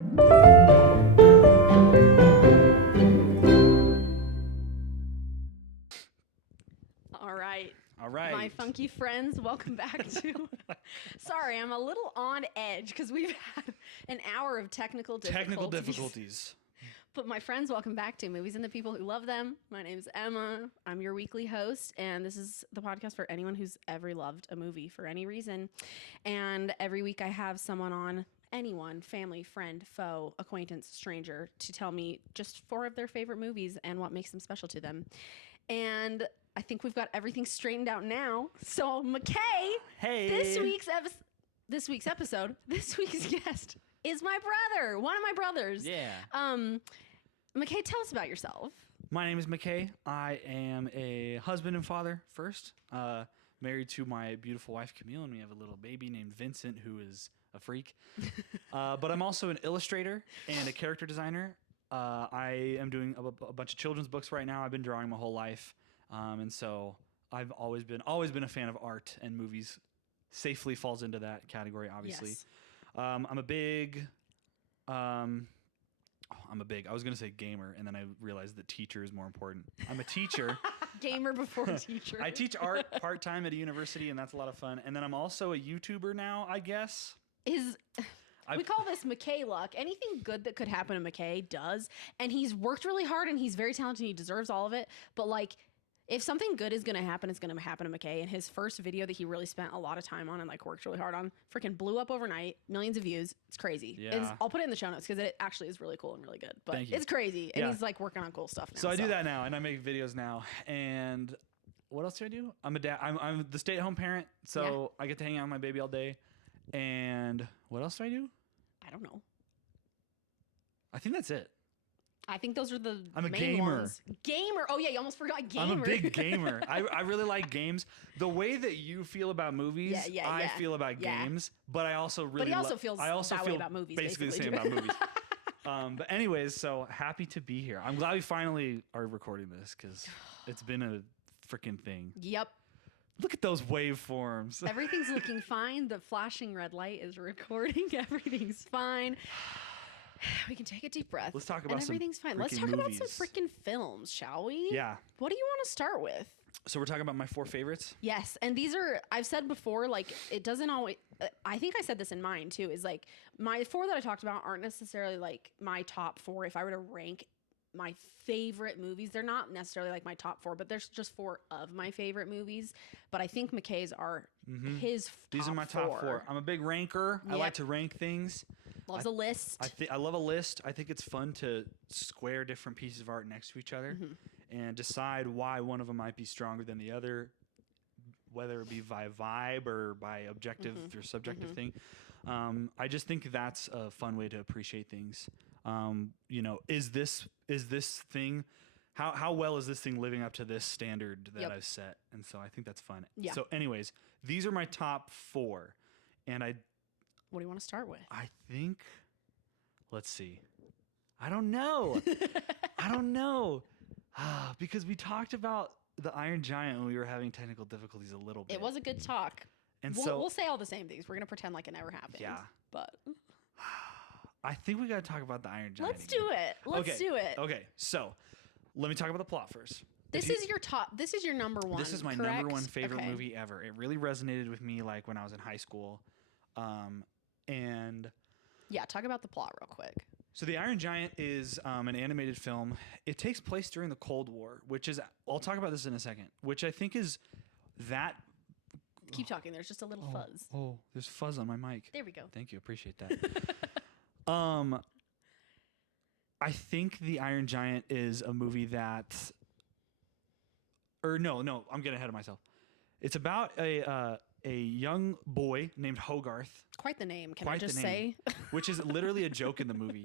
All right. All right. My funky friends, welcome back to. Sorry, I'm a little on edge because we've had an hour of technical difficulties. But my friends, welcome back to Movies and the People Who Love Them. My name's Emma. I'm your weekly host, and this is the podcast for anyone who's ever loved a movie for any reason. And every week I have someone on, anyone, family, friend, foe, acquaintance, stranger, to tell me just 4 of their favorite movies and what makes them special to them. And I think we've got everything straightened out now. So, McKay, Hey. this week's episode, this week's guest is my brother, one of my brothers. Yeah. McKay, tell us about yourself. My name is McKay. I am a husband and father first, married to my beautiful wife, Camille, and we have a little baby named Vincent, who is a freak. But I'm also an illustrator and a character designer. I am doing a bunch of children's books right now. I've been drawing my whole life. And so I've always been a fan of art, and movies safely falls into that category, obviously. Yes. I'm a big, I was going to say gamer, and then I realized that teacher is more important. I'm a teacher. Gamer before teacher. I teach art part-time at a university, and that's a lot of fun. And then I'm also a YouTuber now, I guess. We call this McKay luck. Anything good that could happen to McKay does. And he's worked really hard, and he's very talented, and he deserves all of it. But like, if something good is going to happen, it's going to happen to McKay. And his first video that he really spent a lot of time on and like worked really hard on freaking blew up overnight. Millions of views. It's crazy. Yeah. I'll put it in the show notes because it actually is really cool and really good. But Thank you. it's crazy. And Yeah. he's like working on cool stuff now. So I do that now, and I make videos now. And what else do I do? I'm a dad. I'm the stay-at-home parent, so I get to hang out with my baby all day. And what else do I do? I don't know. I think that's it. I think those are the I'm a main gamer. ones. Gamer. Oh yeah, you almost forgot gamer. I'm a big gamer. I really like games. The way that you feel about movies, I feel about games. But I also really But he also feels that way about movies. Basically the same too. about movies. But anyways, so happy to be here. I'm glad we finally are recording this because it's been a freaking thing. Yep. Look at those waveforms. Everything's looking fine. The flashing red light is recording. Everything's fine. We can take a deep breath. Let's talk about and everything's fine. Let's talk about some freaking films, shall we? Yeah. What do you want to start with? So we're talking about my 4 favorites. Yes, and these are, I've said before, like, it doesn't always, I think I said this in mine too, is like, my 4 that I talked about aren't necessarily like my top 4. If I were to rank my favorite movies, they're not necessarily like my top 4, but there's just 4 of my favorite movies. But I think McKay's are his top 4. These are my top 4. I'm a big ranker. Yep. I like to rank things. Loves a list. I love a list. I think it's fun to square different pieces of art next to each other and decide why one of them might be stronger than the other, whether it be by vibe or by objective or subjective thing. I just think that's a fun way to appreciate things. You know, is this thing, how well is this thing living up to this standard that I've set? And so I think that's fun. Yeah. So anyways, these are my top 4. And What do you want to start with? I think, let's see. I don't know. Because we talked about the Iron Giant when we were having technical difficulties a little bit. It was a good talk. And we'll say all the same things. We're going to pretend like it never happened. Yeah. But I think we got to talk about the Iron Giant. let's do it. Let's do it. Okay, so let me talk about the plot first. This is your top. This is your number 1. This is my correct? number 1 favorite Okay. movie ever. It really resonated with me like when I was in high school. And Yeah, talk about the plot real quick. so the Iron Giant is an animated film. It takes place during the Cold War, which is, I'll talk about this in a second, which I think is that. Keep talking. There's just a little fuzz. Oh, there's fuzz on my mic. There we go. Thank you. Appreciate that. I think The Iron Giant is a movie that, or no, I'm getting ahead of myself. It's about a young boy named Hogarth. Quite the name. Can Quite I just the say? name, which is literally a joke in the movie.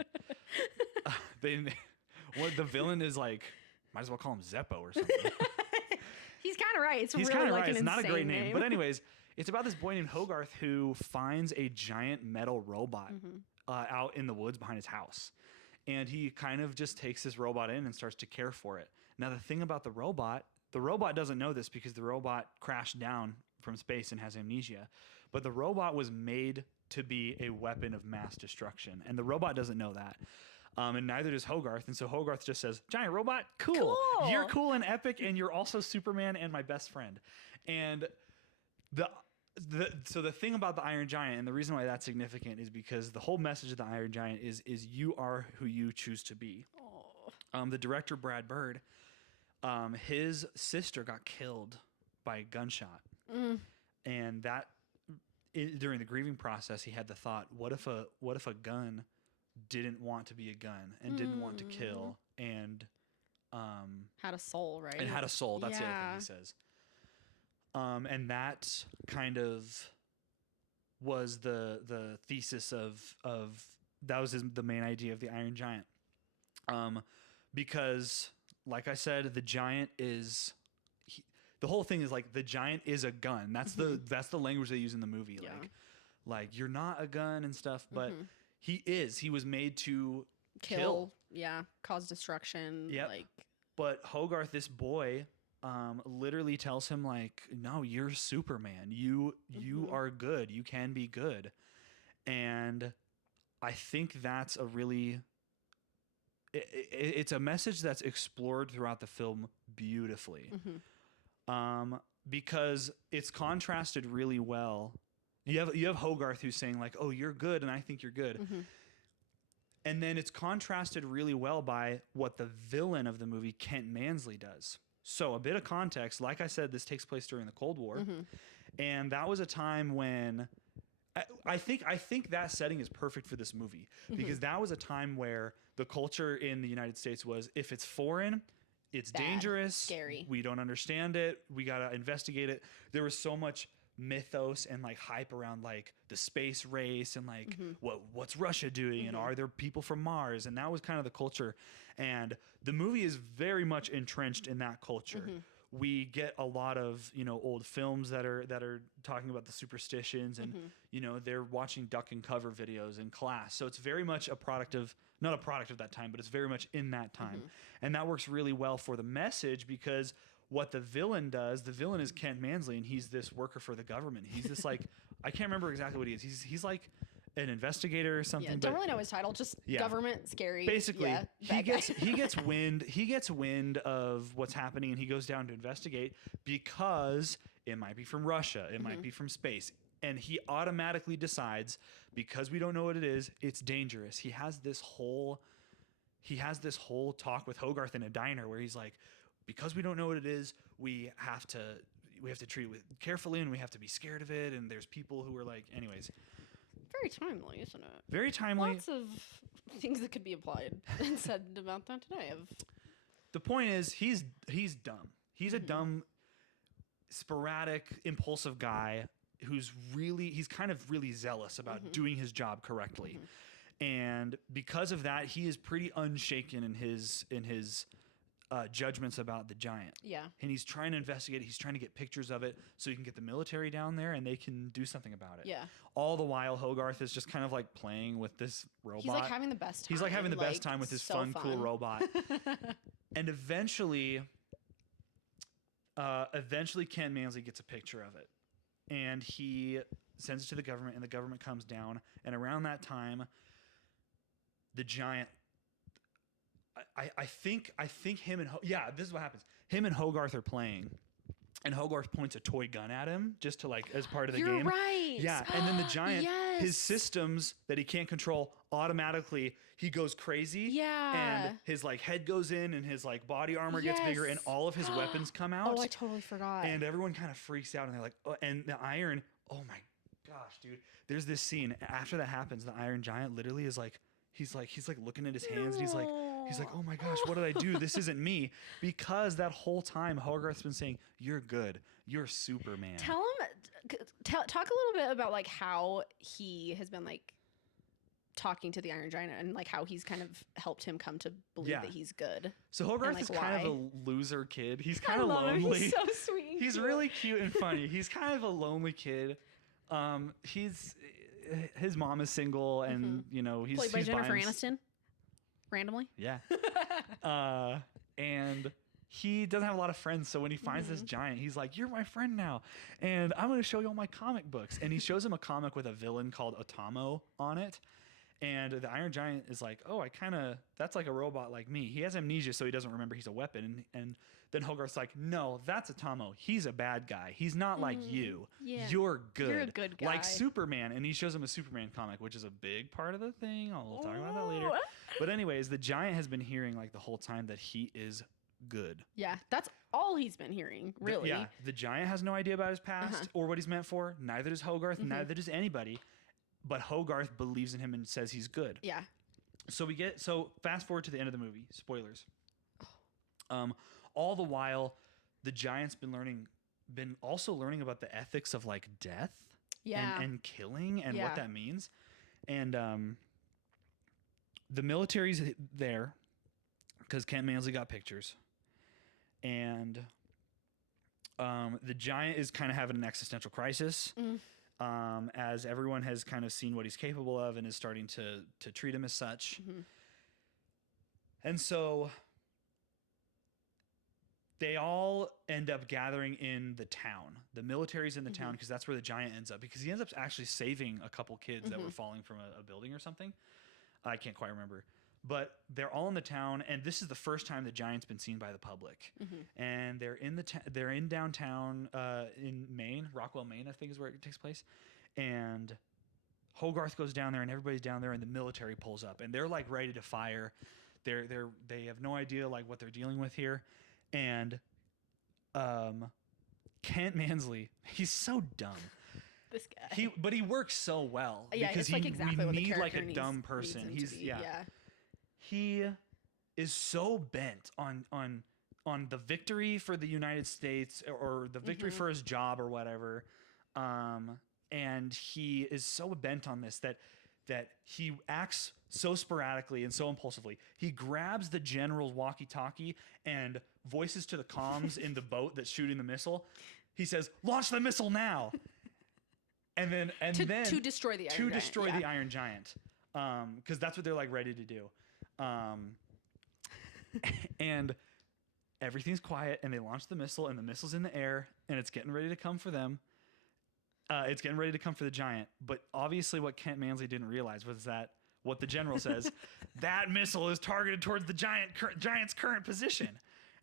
The villain is like, might as well call him Zeppo or something. He's kind of right. It's He's really kind of like right. an It's not a great insane name. But anyways, it's about this boy named Hogarth who finds a giant metal robot out in the woods behind his house. And he kind of just takes this robot in and starts to care for it. Now, the thing about the robot doesn't know this because the robot crashed down from space and has amnesia. But the robot was made to be a weapon of mass destruction. And the robot doesn't know that. And neither does Hogarth. And so Hogarth just says, giant robot, cool. You're cool and epic, and you're also Superman and my best friend. And so the thing about the Iron Giant, and the reason why that's significant, is because the whole message of the Iron Giant is you are who you choose to be. The director, Brad Bird, his sister got killed by a gunshot. And that during the grieving process, he had the thought, what if a gun didn't want to be a gun and didn't want to kill and had a soul, right? And had a soul. That's the other thing he says. And that kind of was the thesis of that was the main idea of the Iron Giant. Because like I said, the giant is the whole thing is like the giant is a gun. That's the language they use in the movie. Yeah. Like you're not a gun and stuff, but he was made to kill. Yeah. Cause destruction. Yep. Like, but Hogarth, this boy, literally tells him like, no, you're Superman. You are good. You can be good. And I think that's a really, it's a message that's explored throughout the film beautifully. Because it's contrasted really well. You have Hogarth who's saying like, oh, you're good. And I think you're good. And then it's contrasted really well by what the villain of the movie, Kent Mansley, does. So a bit of context, like I said, this takes place during the Cold War. And that was a time when I think that setting is perfect for this movie, because that was a time where the culture in the United States was, if it's foreign, it's bad, dangerous, scary. We We don't understand it. We got to investigate it. There was so much mythos and like hype around like the space race and like what's Russia doing and are there people from Mars, and that was kind of the culture. And the movie is very much entrenched in that culture. We get a lot of old films that are talking about the superstitions, and they're watching duck and cover videos in class. So it's very much not a product of that time, but it's very much in that time. And that works really well for the message, because what the villain is Kent Mansley, and he's this worker for the government. He's this like, I can't remember exactly what he is. He's like an investigator or something. Yeah, don't really know his title. Just government, scary. Basically, yeah, he gets wind of what's happening, and he goes down to investigate, because it might be from Russia, it might be from space, and he automatically decides, because we don't know what it is, it's dangerous. He has this whole talk with Hogarth in a diner where he's like, because we don't know what it is, we have to treat it carefully, and we have to be scared of it. And there's people who are like, anyways. Very timely, isn't it? Very timely. Lots of things that could be applied and said about that today. The point is, he's dumb. He's a dumb, sporadic, impulsive guy he's kind of really zealous about doing his job correctly. And because of that, he is pretty unshaken in his judgments about the giant. Yeah. And he's trying to investigate it. He's trying to get pictures of it so he can get the military down there and they can do something about it. Yeah. All the while, Hogarth is just kind of like playing with this robot. He's like having the best time. He's like having the best time with this fun, cool robot. And eventually Ken Mansley gets a picture of it, and he sends it to the government, and the government comes down. And around that time, the giant, I think him and this is what happens. Him and Hogarth are playing, and Hogarth points a toy gun at him just to like as part of the game. You're right. Yeah, and then the giant, his systems that he can't control, automatically he goes crazy. Yeah, and his like head goes in, and his like body armor gets bigger, and all of his weapons come out. Oh, I totally forgot. And everyone kind of freaks out, and they're like, oh, and the Iron. Oh my gosh, dude! There's this scene after that happens. The Iron Giant literally is like, he's like looking at his hands, and he's like, oh my gosh, what did I do? This isn't me. Because that whole time Hogarth's been saying, you're good. You're Superman. Talk a little bit about like how he has been like talking to the Iron Giant, and like how he's kind of helped him come to believe that he's good. So Hogarth is kind of a loser kid. He's kind of lonely. Him. He's so sweet. He's really cute and funny. He's kind of a lonely kid. His mom is single, and he's played by Jennifer Aniston. Randomly? Yeah. And he doesn't have a lot of friends. So when he finds this giant, he's like, "You're my friend now, and I'm going to show you all my comic books." And he shows him a comic with a villain called Otamo on it. And the Iron Giant is like, "Oh, that's like a robot like me." He has amnesia, so he doesn't remember he's a weapon. And then Hogarth's like, "No, that's Otamo. He's a bad guy. He's not like you. Yeah. You're good. You're a good guy. Like Superman." And he shows him a Superman comic, which is a big part of the thing. We'll talk about that later. But anyways, the Giant has been hearing like the whole time that he is good. Yeah, that's all he's been hearing, really. The Giant has no idea about his past or what he's meant for. Neither does Hogarth. Neither does anybody. But Hogarth believes in him and says he's good. Yeah. So fast forward to the end of the movie. Spoilers. All the while, the Giant's been also learning about the ethics of like death and killing and what that means. And the military's there because Kent Mansley got pictures. And the Giant is kind of having an existential crisis. As everyone has kind of seen what he's capable of and is starting to treat him as such. And so they all end up gathering in the town. The military's in the town because that's where the Giant ends up, because he ends up actually saving a couple kids that were falling from a building or something. I can't quite remember. But they're all in the town, and this is the first time the Giant's been seen by the public. And they're in downtown in Maine, Rockwell, Maine, I think is where it takes place. And Hogarth goes down there, and everybody's down there, and the military pulls up, and they're like ready to fire. They have no idea like what they're dealing with here. And Kent Mansley, he's so dumb. This guy. But he works so well. Yeah, because it's like exactly what the character like a dumb person. He is so bent on the victory for the United States or the victory for his job or whatever. And he is so bent on this that he acts so sporadically and so impulsively. He grabs the general's walkie-talkie and voices to the comms in the boat that's shooting the missile. He says, "Launch the missile now." And then to destroy the Iron Giant. Because that's what they're like ready to do. And everything's quiet, and they launch the missile, and the missile's in the air, and it's getting ready to come for them. It's getting ready to come for the Giant. But obviously what Kent Mansley didn't realize was that what the general says, that missile is targeted towards the Giant's current position.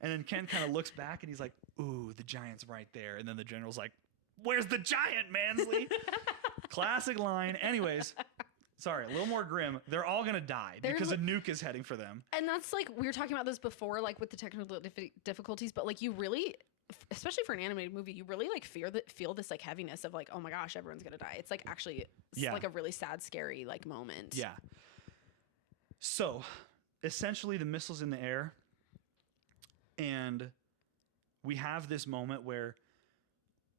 And then Kent kind of looks back, and he's like, "Ooh, the Giant's right there." And then the general's like, "Where's the Giant, Mansley?" Classic line. Anyways, sorry, a little more grim. They're all going to die because a nuke is heading for them. And that's like, we were talking about this before, like with the technical difficulties, but like you really, especially for an animated movie, you really like feel this like heaviness of like, oh my gosh, everyone's going to die. It's like actually like a really sad, scary like moment. Yeah. So essentially the missile's in the air, and we have this moment where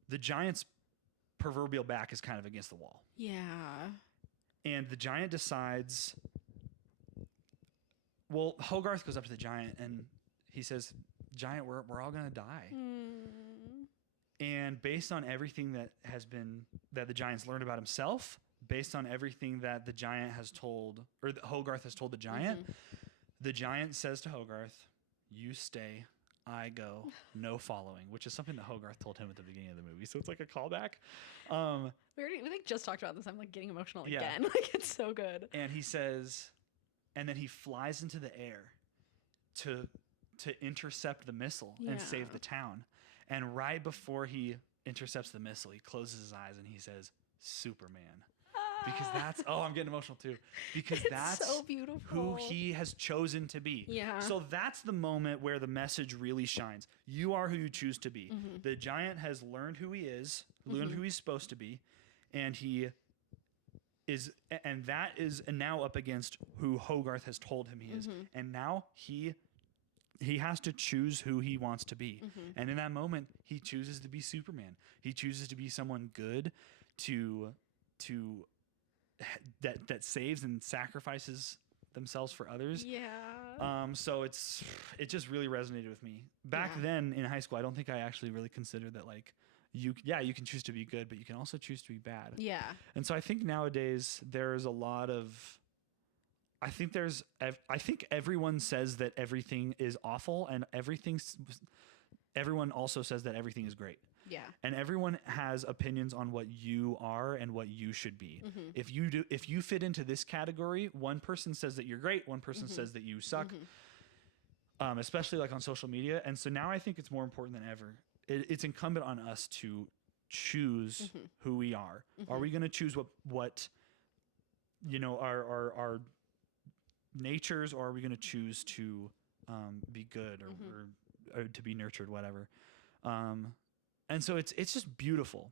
the Giant's proverbial back is kind of against the wall. Yeah. And the Giant decides, well, Hogarth goes up to the Giant and he says, "Giant, we're all going to die." And based on everything that the Giant's learned about himself, based on everything that the Giant has told, or that Hogarth has told the Giant, the Giant says to Hogarth, "You stay, I go, no following," which is something that Hogarth told him at the beginning of the movie. So it's like a callback. We like just talked about this. I'm like getting emotional again. Like it's so good. And he says, and then he flies into the air to intercept the missile and save the town. And right before he intercepts the missile, he closes his eyes and he says, "Superman." Because that's, I'm getting emotional too. Because that's so beautiful. Who he has chosen to be. Yeah. So that's the moment where the message really shines. You are who you choose to be. The Giant has learned who he is, learned who he's supposed to be, and that is now up against who Hogarth has told him he is. And now he has to choose who he wants to be. And in that moment, he chooses to be Superman. He chooses to be someone good that saves and sacrifices themselves for others. Yeah. So it just really resonated with me. Back then in high school, I don't think I actually really considered that like you can choose to be good, but you can also choose to be bad. Yeah. And so I think nowadays there's a lot of I think everyone says that everything is awful, and everyone also says that everything is great. Yeah. And everyone has opinions on what you are and what you should be. If you fit into this category, one person says that you're great, one person says that you suck. Especially like on social media. And so now I think it's more important than ever. It's incumbent on us to choose who we are. Are we going to choose what our natures, or are we going to choose to be good or to be nurtured, whatever. And so it's just beautiful.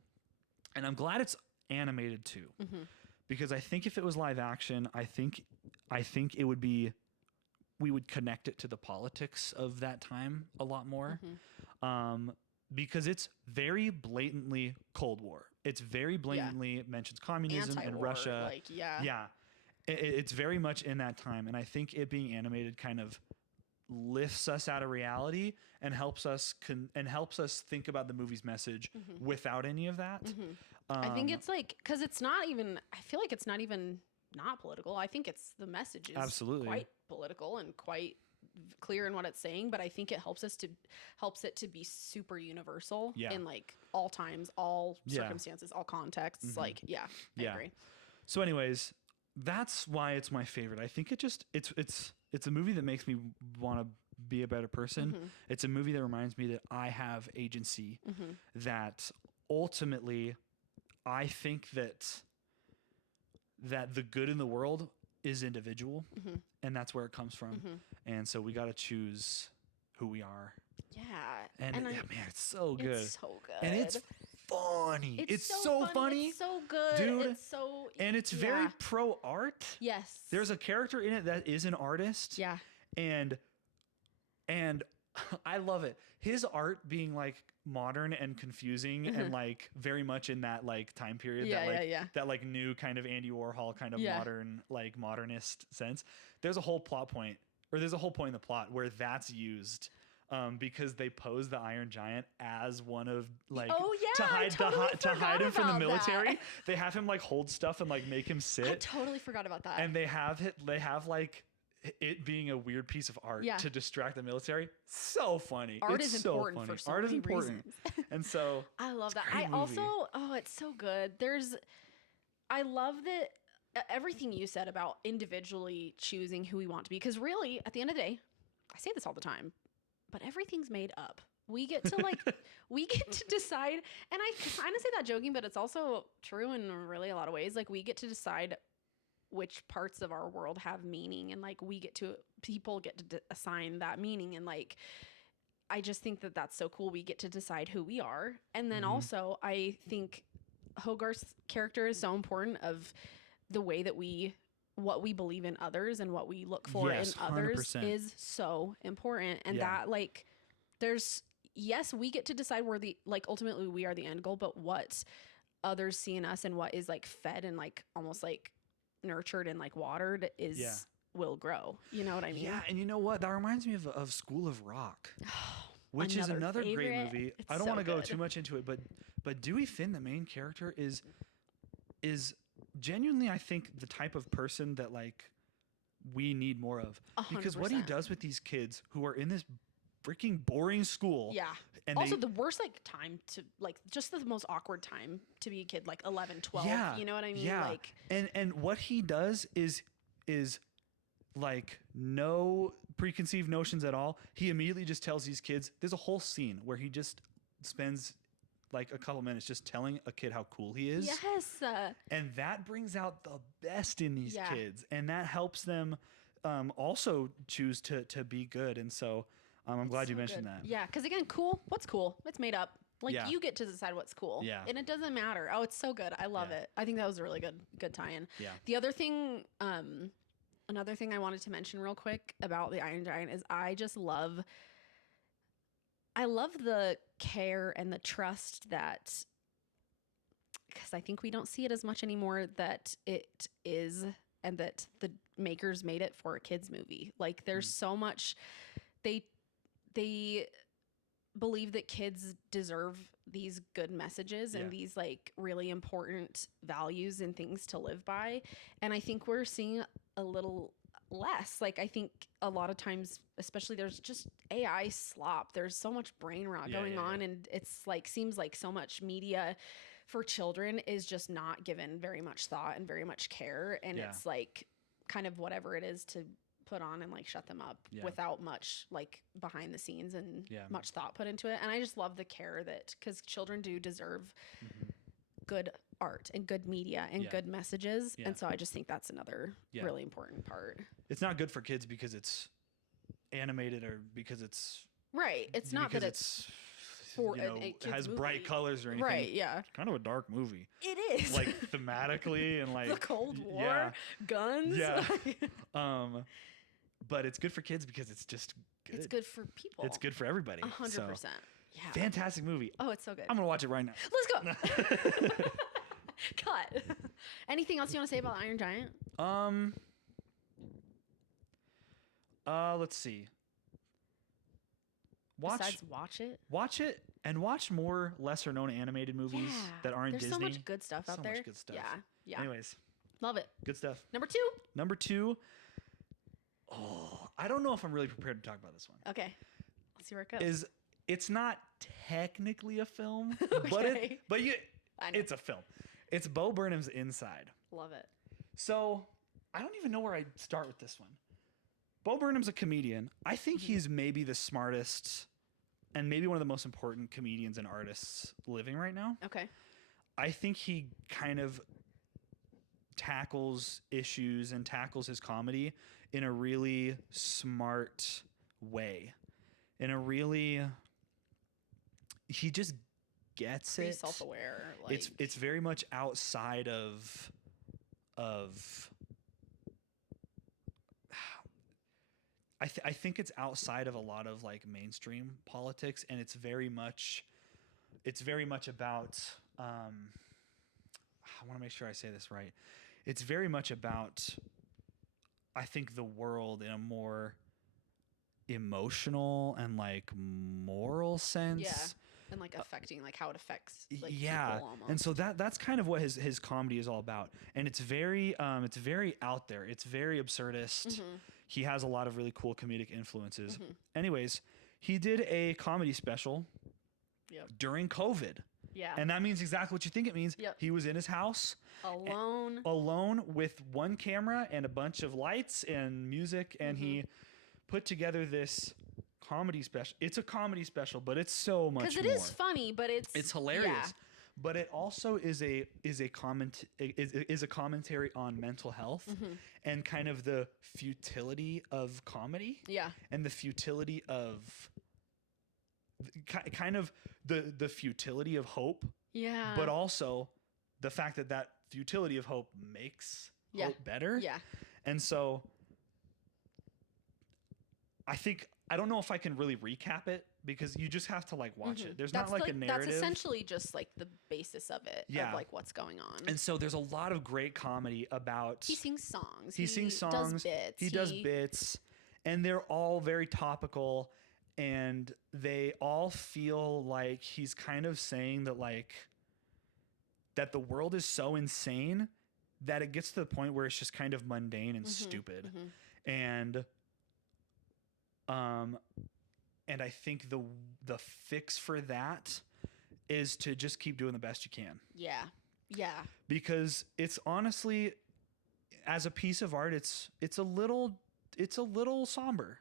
And I'm glad it's animated too. Because I think if it was live action, I think it would be, we would connect it to the politics of that time a lot more. Because it's very blatantly Cold War. It's very blatantly mentions communism and Russia. Like, yeah. It's very much in that time. And I think it being animated kind of lifts us out of reality and helps us think about the movie's message without any of that. I think it's like, because it's not even, I feel like it's not even not political. I think it's, the message is absolutely quite political and quite clear in what it's saying, but I think it helps it to be super universal in like all times, all circumstances, all contexts. Like, I agree. So anyways, that's why it's my favorite. I think it's a movie that makes me want to be a better person. It's a movie that reminds me that I have agency, that ultimately I think that the good in the world is individual, and that's where it comes from. And so we got to choose who we are. Yeah. And man, it's so good. It's so good. And it's funny. It's so funny. It's so good. Dude. It's so, and it's very pro art. Yes. There's a character in it that is an artist. Yeah. And I love it. His art being like modern and confusing and like very much in that like time period that like new kind of Andy Warhol kind of modern, like modernist sense. There's a whole point in the plot where that's used because they pose the Iron Giant as one of like to hide him from the military. That. They have him like hold stuff and like make him sit. I totally forgot about that. And they have like it being a weird piece of art to distract the military. So funny. Art it's is so important funny. for so Art is many important. reasons. And so I love that. I also, it's so good. I love that everything you said about individually choosing who we want to be. Because really, at the end of the day, I say this all the time, but everything's made up. We get to we get to decide. And I kind of say that joking, but it's also true in really a lot of ways. Like, we get to decide which parts of our world have meaning, and like people get to assign that meaning. And like, I just think that that's so cool. We get to decide who we are. And then also I think Hogarth's character is so important of the way that what we believe in others and what we look for in others 100%. Is so important. And that like, we get to decide ultimately we are the end goal, but what others see in us and what is like fed and like almost like nurtured and like watered will grow. You know what I mean? Yeah. And you know what? That reminds me of School of Rock, which is another great movie. I don't want to go too much into it, but Dewey Finn, the main character, is genuinely, I think, the type of person that like we need more of. 100%. Because what he does with these kids who are in this freaking boring school. Yeah. And also the worst like time to like, just the most awkward time to be a kid, like 11, 12. Yeah. You know what I mean? Yeah. Like, and what he does is like no preconceived notions at all. He immediately just tells these kids, there's a whole scene where he just spends like a couple minutes just telling a kid how cool he is. Yes. And that brings out the best in these kids. And that helps them also choose to be good. And so I'm glad you mentioned that. Yeah, because again, cool. What's cool? It's made up. Like you get to decide what's cool. Yeah. And it doesn't matter. Oh, it's so good. I love it. I think that was a really good tie-in. Yeah. The other thing, another thing I wanted to mention real quick about the Iron Giant is I love the care and the trust that, because I think we don't see it as much anymore, that it is, and that the makers made it for a kids movie. Like there's so much, they believe that kids deserve these good messages and these like really important values and things to live by. And I think we're seeing a little less. Like, I think a lot of times, especially, there's just AI slop. There's so much brain rot going on, and it's like seems like so much media for children is just not given very much thought and very much care, and it's like kind of whatever it is to put on and like shut them up without much like behind the scenes and much thought put into it. And I just love the care that, because children do deserve good art and good media and good messages. And so I just think that's another really important part. It's not good for kids because it's animated or because it's it's not that it's for it has movie. Bright colors or anything. It's kind of a dark movie. It is. Like thematically and like the Cold War, guns. But it's good for kids because it's just good. It's good for people. It's good for everybody. 100%. Yeah. Fantastic movie. Oh, it's so good. I'm going to watch it right now. Let's go. Cut. Anything else you want to say about Iron Giant? Let's see. Besides watch it and watch more lesser known animated movies that aren't Disney. There's so much good stuff out there. So much good stuff. Yeah. Anyways. Love it. Good stuff. Number two. Oh, I don't know if I'm really prepared to talk about this one. Okay. Let's see where it goes. It's not technically a film, okay. but it's a film. It's Bo Burnham's Inside. Love it. So I don't even know where I'd start with this one. Bo Burnham's a comedian. I think he's maybe the smartest and maybe one of the most important comedians and artists living right now. Okay. I think he kind of tackles issues and tackles his comedy in a really smart way. He just gets pretty it. Self-aware. It's very much outside of I think it's outside of a lot of like mainstream politics, and it's very much about I want to make sure I say this right. It's very much about, I think, the world in a more emotional and like moral sense. Yeah. And like affecting like how it affects like people almost. And so that's kind of what his comedy is all about. And it's very out there. It's very absurdist. He has a lot of really cool comedic influences. Anyways, he did a comedy special during COVID. Yeah. And that means exactly what you think it means. Yep. He was in his house. Alone with one camera and a bunch of lights and music. And he put together this comedy special. It's a comedy special, but it's so much more. Because it is funny, but it's hilarious. Yeah. But it also is a commentary on mental health and kind of the futility of comedy. Yeah. And the futility of kind of the futility of hope. Yeah. But also the fact that futility of hope makes hope better. Yeah. And so I don't know if I can really recap it because you just have to like watch it. There's not like a narrative. That's essentially just like the basis of it, of like what's going on. And so there's a lot of great comedy about. He sings songs. He sings songs. Does bits. He does bits, and they're all very topical, and they all feel like he's kind of saying that like that the world is so insane that it gets to the point where it's just kind of mundane and stupid, and I think the fix for that is to just keep doing the best you can. Yeah. Yeah. Because it's honestly, as a piece of art, it's a little somber.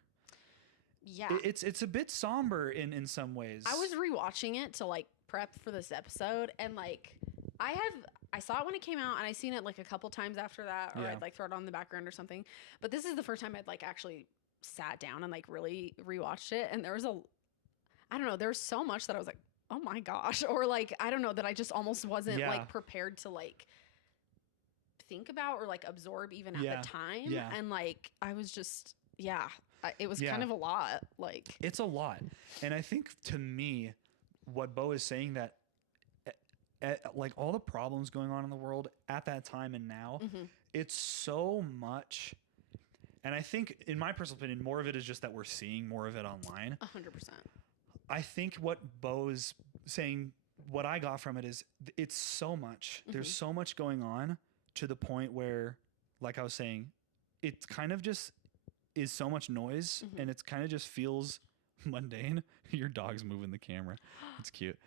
Yeah. It's a bit somber in some ways. I was rewatching it to like prep for this episode, and like I saw it when it came out, and I seen it like a couple times after that, or I'd like throw it on the background or something. But this is the first time I'd like actually sat down and like really rewatched it, and there was so much that I was like, oh my gosh, or like I don't know, that I just almost wasn't like prepared to like think about or like absorb even at the time. And like I was just it was kind of a lot. Like it's a lot. And I think to me what Bo is saying, that like all the problems going on in the world at that time and now, it's so much. And I think, in my personal opinion, more of it is just that we're seeing more of it online. 100%. I think what Bo is saying, what I got from it is it's so much. There's so much going on to the point where, like I was saying, it's kind of just is so much noise, and it's kind of just feels mundane. Your dog's moving the camera. It's cute.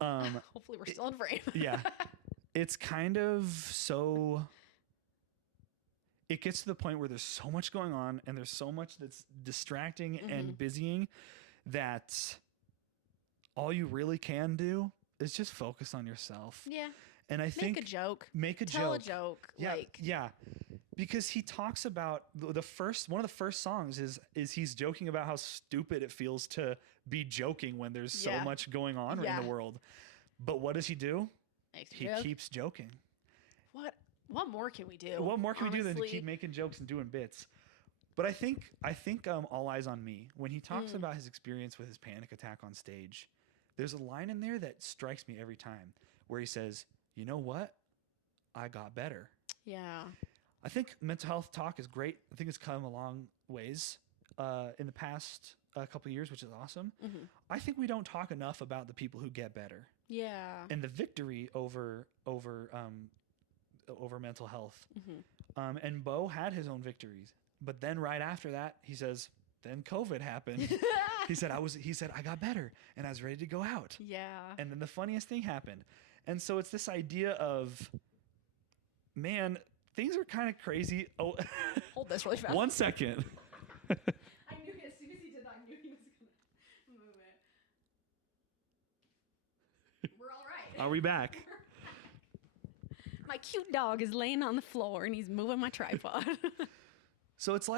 Hopefully we're still in frame. Yeah. It's kind of so, it gets to the point where there's so much going on and there's so much that's distracting and busying that all you really can do is just focus on yourself. Yeah. And I think make a joke. Tell a joke. Yeah. Yeah. Because he talks about one of the first songs is he's joking about how stupid it feels to be joking when there's so much going on in the world. But what does he do? He keeps joking. What more can we do? What more can we do than to keep making jokes and doing bits? But I think All Eyes on Me, when he talks about his experience with his panic attack on stage, there's a line in there that strikes me every time where he says, "You know what? I got better." Yeah. I think mental health talk is great. I think it's come a long ways in the past couple of years, which is awesome. I think we don't talk enough about the people who get better. Yeah. And the victory over mental health. And Bo had his own victories, but then right after that, he says, then COVID happened. He said, I got better and I was ready to go out. Yeah. And then the funniest thing happened. And so it's this idea of, man, things are kind of crazy. Oh, hold this really fast. 1 second. I knew as soon as he did that, I knew he was going to move it. We're all right. Are we back? My cute dog is laying on the floor and he's moving my tripod. So it's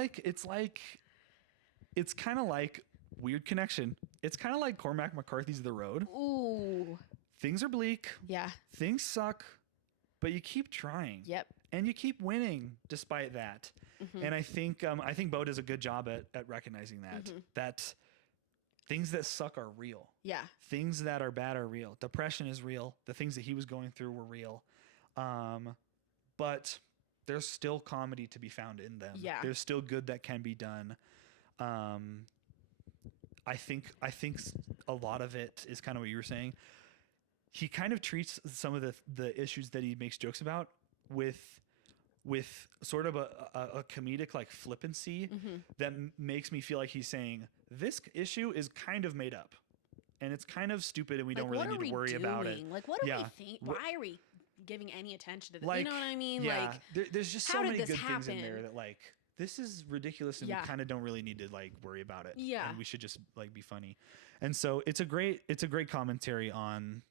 kind of like Weird Connection. It's kind of like Cormac McCarthy's The Road. Ooh. Things are bleak. Yeah. Things suck, but you keep trying. Yep. And you keep winning despite that. And I think Bo does a good job at recognizing that. That things that suck are real. Yeah. Things that are bad are real. Depression is real. The things that he was going through were real. But there's still comedy to be found in them. Yeah. There's still good that can be done. I think a lot of it is kind of what you were saying. He kind of treats some of the issues that he makes jokes about with sort of a comedic like flippancy that makes me feel like he's saying this issue is kind of made up and it's kind of stupid and we don't really need to worry about it. Like, what do we think? Why are we giving any attention to this? Like, you know what I mean? Yeah, like, there's just so many good things in there that like, this is ridiculous and we kind of don't really need to like worry about it. Yeah. And we should just like be funny. And so it's a great commentary on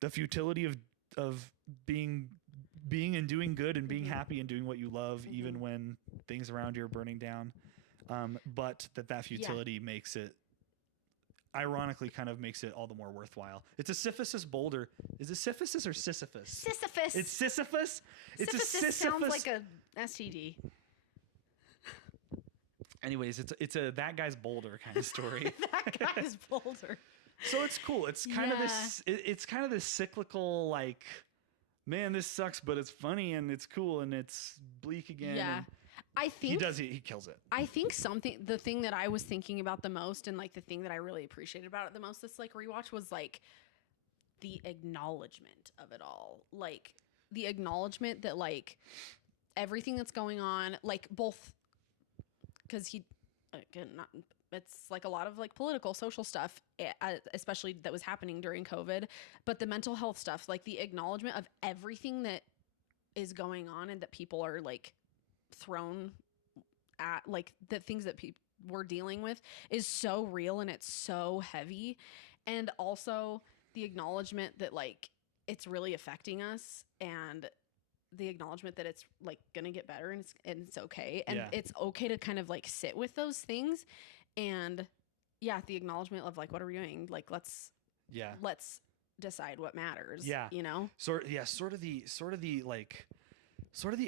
the futility of being and doing good and being happy and doing what you love, even when things around you are burning down. But that futility makes it, ironically, kind of makes it all the more worthwhile. It's a Sisyphus boulder. Is it Sisyphus or Sisyphus? Sisyphus. It's Sisyphus. It's a Sisyphus. Sounds like a STD. Anyways, it's a that guy's boulder kind of story. That guy's boulder. So it's cool. It's kind of this. It's kind of this cyclical, like, man, this sucks, but it's funny and it's cool and it's bleak again. Yeah. I think he kills it. I think the thing that I was thinking about the most and like the thing that I really appreciated about it the most this like rewatch was like the acknowledgement of it all. Like the acknowledgement that like everything that's going on, like both because he again it's like a lot of like political social stuff, especially that was happening during COVID, but the mental health stuff, like the acknowledgement of everything that is going on and that people are like thrown at, like the things that people we're dealing with is so real and it's so heavy. And also the acknowledgement that like it's really affecting us and the acknowledgement that it's like gonna get better and it's okay. And it's okay to kind of like sit with those things. And the acknowledgement of like, what are we doing? Like, let's decide what matters. Yeah. You know? Sort of the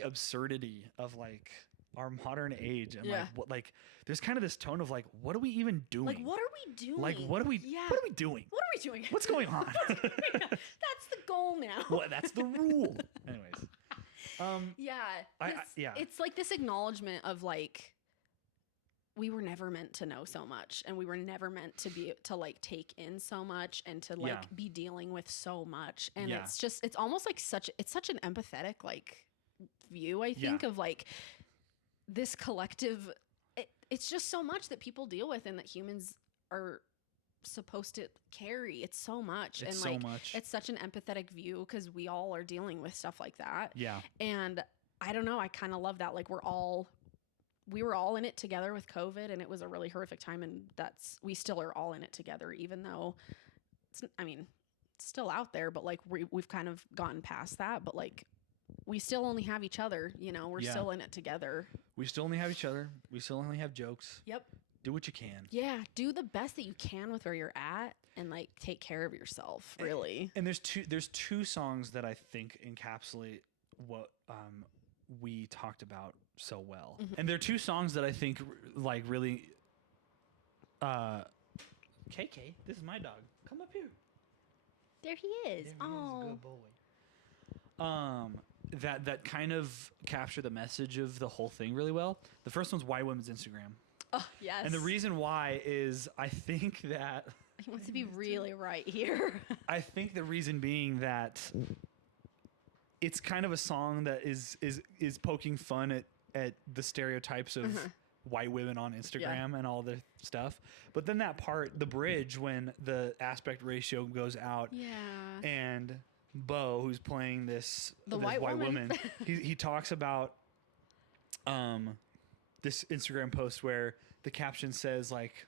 absurdity of like our modern age and like what, like there's kind of this tone of like, what are we even doing? Like, what are we doing? Like, what are we doing? What are we doing? What's going on? That's the goal now. Well, that's the rule. Anyways. It's like this acknowledgement of like, we were never meant to know so much and we were never meant to be to like take in so much and to like be dealing with so much. And it's almost like such an empathetic like view, I think, of like this collective, it's just so much that people deal with and that humans are supposed to carry. It's so much. It's and so like, much. it's such an empathetic view because we all are dealing with stuff like that. Yeah. And I don't know, I kind of love that. Like we were all in it together with COVID, and it was a really horrific time, and we still are all in it together, even though it's still out there, but like we've kind of gotten past that, but like we still only have each other, we're still in it together. We still only have each other. We still only have jokes. Yep. Do what you can. Yeah, do the best that you can with where you're at, and like take care of yourself, really. And there's two songs that I think encapsulate what we talked about so well. Mm-hmm. And they're two songs that I think like really KK, this is my dog. Come up here. There he is. Oh, good boy. That kind of capture the message of the whole thing really well. The first one's White Women's Instagram. Oh, yes. And the reason why is I think that he wants to be really right here. I think the reason being that it's kind of a song that is poking fun at the stereotypes of white women on Instagram and all the stuff. But then that part, the bridge, when the aspect ratio goes out, and Bo, who's playing this white woman, he talks about this Instagram post where the caption says like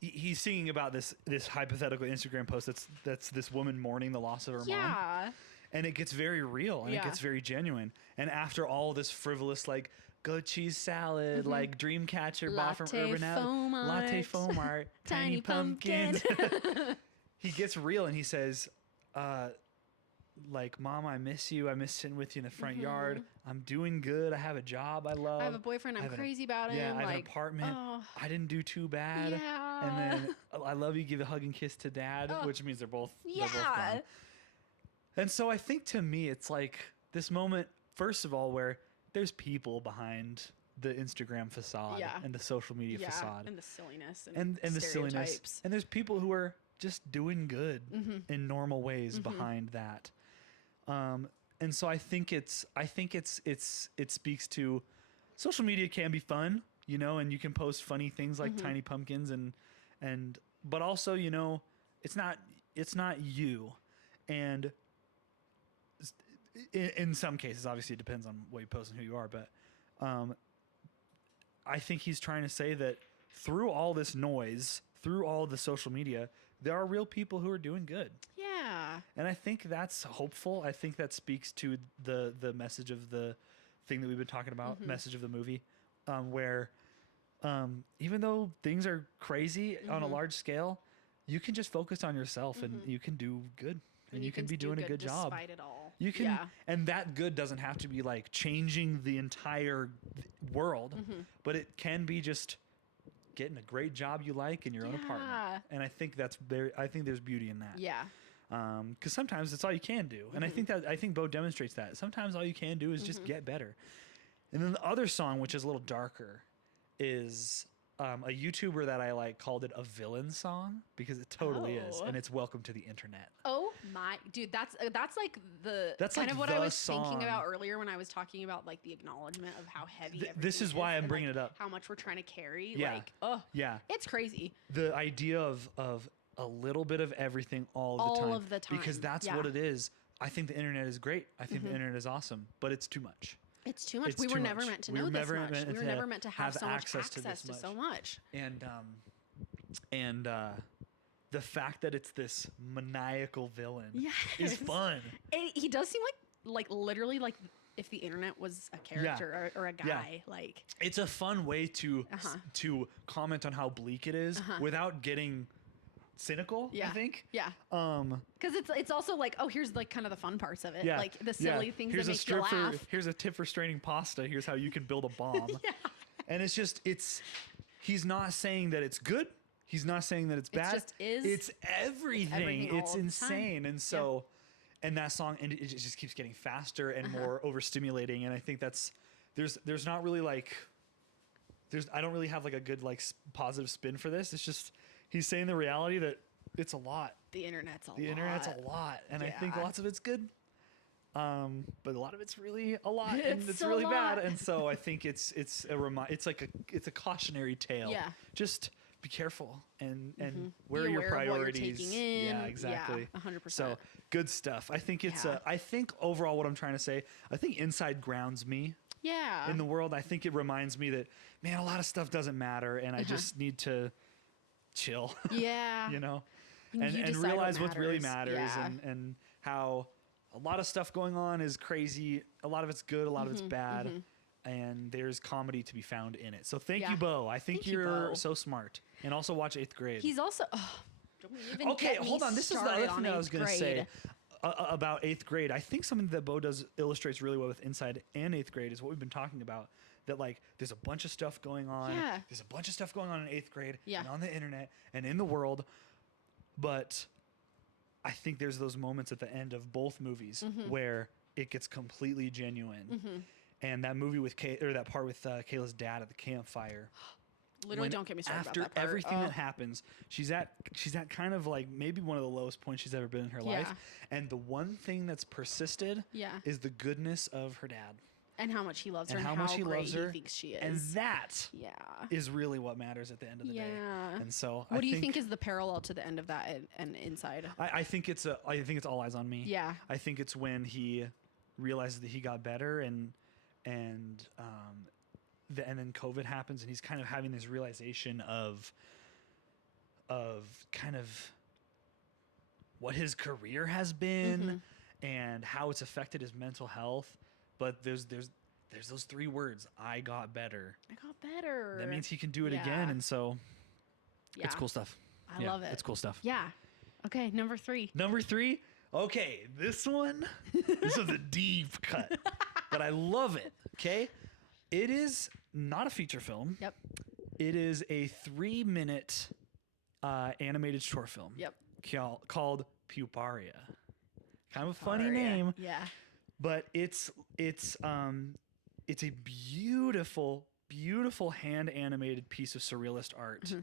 he's singing about this hypothetical Instagram post that's this woman mourning the loss of her mom. And it gets very real and it gets very genuine. And after all this frivolous like goat cheese salad, like Dreamcatcher bought from Urban Outfitters, Latte Foam Art, Tiny Pumpkin. He gets real and he says, like, Mom, I miss you. I miss sitting with you in the front yard. I'm doing good. I have a job I love. I have a boyfriend. I'm crazy about him. Yeah, I have an apartment. I didn't do too bad. Yeah. And then I love you. Give a hug and kiss to Dad, which means they're both gone. And so I think to me, it's like this moment, first of all, where there's people behind the Instagram facade and the social media facade. And the silliness. And the silliness. And there's people who are just doing good in normal ways behind that. And so I think it speaks to social media can be fun, and you can post funny things like tiny pumpkins but also, it's not you. And in some cases, obviously it depends on what you post and who you are, but I think he's trying to say that through all this noise, through all the social media, there are real people who are doing good. Yeah. And I think that's hopeful. I think that speaks to the message of the thing that we've been talking about, message of the movie, where even though things are crazy on a large scale, you can just focus on yourself and you can do good. And you can be doing a good job. Despite it all. You can, and that good doesn't have to be like changing the entire world, but it can be just getting a great job you like in your own apartment. And I think I think there's beauty in that. Yeah. Because sometimes that's all you can do. And I think Bo demonstrates that. Sometimes all you can do is just get better. And then the other song, which is a little darker, is a YouTuber that I like called it a villain song, because it totally is. And it's Welcome to the Internet. Oh my dude, that's like that's kind like of what I was song. thinking about earlier when I was talking about like the acknowledgement of how heavy this is why I'm bringing like, it up. How much we're trying to carry. Yeah. It's crazy. The idea of a little bit of everything all of the time. Because that's what it is. I think the internet is great. I think the internet is awesome, but it's too much. It's too much. We were never meant to know this much. We were never meant to have so much access to so much. And the fact that it's this maniacal villain is fun. He does seem like literally like if the internet was a character or a guy. Like it's a fun way to comment on how bleak it is without getting cynical. I think. Yeah. Because it's also like, oh, here's like kind of the fun parts of it. Yeah. Like the silly things here's that make you laugh. Here's a tip for straining pasta. Here's how you can build a bomb. And he's not saying that it's good. He's not saying that it's bad. It just is. It's everything. It's insane. And so, and that song, and it just keeps getting faster and more overstimulating. And I think there's not really like, I don't really have like a good like positive spin for this. It's just, he's saying the reality that it's a lot. The internet's a lot. The internet's a lot. And I think lots of it's good. But a lot of it's really a lot, and It's it's a really bad. lot. And so I think it's a cautionary tale. Yeah. Just be careful and where Be are your aware of what you're priorities. taking in. Yeah, exactly. Yeah, 100%. So good stuff. I think it's Yeah. I think overall what I'm trying to say, I think Inside grounds me Yeah. in the world. I think it reminds me that, man, a lot of stuff doesn't matter, and I just need to chill. Yeah. You know, You and decide realize what really matters, Yeah. and how a lot of stuff going on is crazy. A lot of it's good, a lot of it's bad, and there's comedy to be found in it. So thank Yeah. you, Bo. I think Thank you, you're Bo. so smart. And also watch 8th Grade. He's also. Oh, don't even Okay, get me hold on. This is the started other thing on that I was 8th going to grade. say about 8th Grade. I think something that Bo does illustrates really well with Inside and 8th Grade is what we've been talking about. That like there's a bunch of stuff going on. Yeah. There's a bunch of stuff going on in 8th grade Yeah. and on the internet and in the world. But I think there's those moments at the end of both movies where it gets completely genuine. And that movie with that part with Kayla's dad at the campfire. Literally, don't get me started After about that part. everything that happens, she's at kind of like maybe one of the lowest points she's ever been in her life. And the one thing that's persisted is the goodness of her dad. And how much he loves her And and how much he great loves her. he thinks she is. And that yeah. is really what matters at the end of the day. And so What do you think is the parallel to the end of that and Inside? I think it's All Eyes on Me. Yeah. I think it's when he realizes that he got better and then COVID happens and he's kind of having this realization of kind of what his career has been and how it's affected his mental health. But there's those 3 words, I got better. I got better. That means he can do it again. And so it's cool stuff. I love it. It's cool stuff. Yeah. Okay, number 3. Number 3. Okay, this one, this was a deep cut, but I love it. Okay. It is not a feature film. Yep. It is a 3-minute animated short film. Yep. Called Puparia. Kind of a funny name. Yeah. But it's a beautiful, beautiful hand animated piece of surrealist art.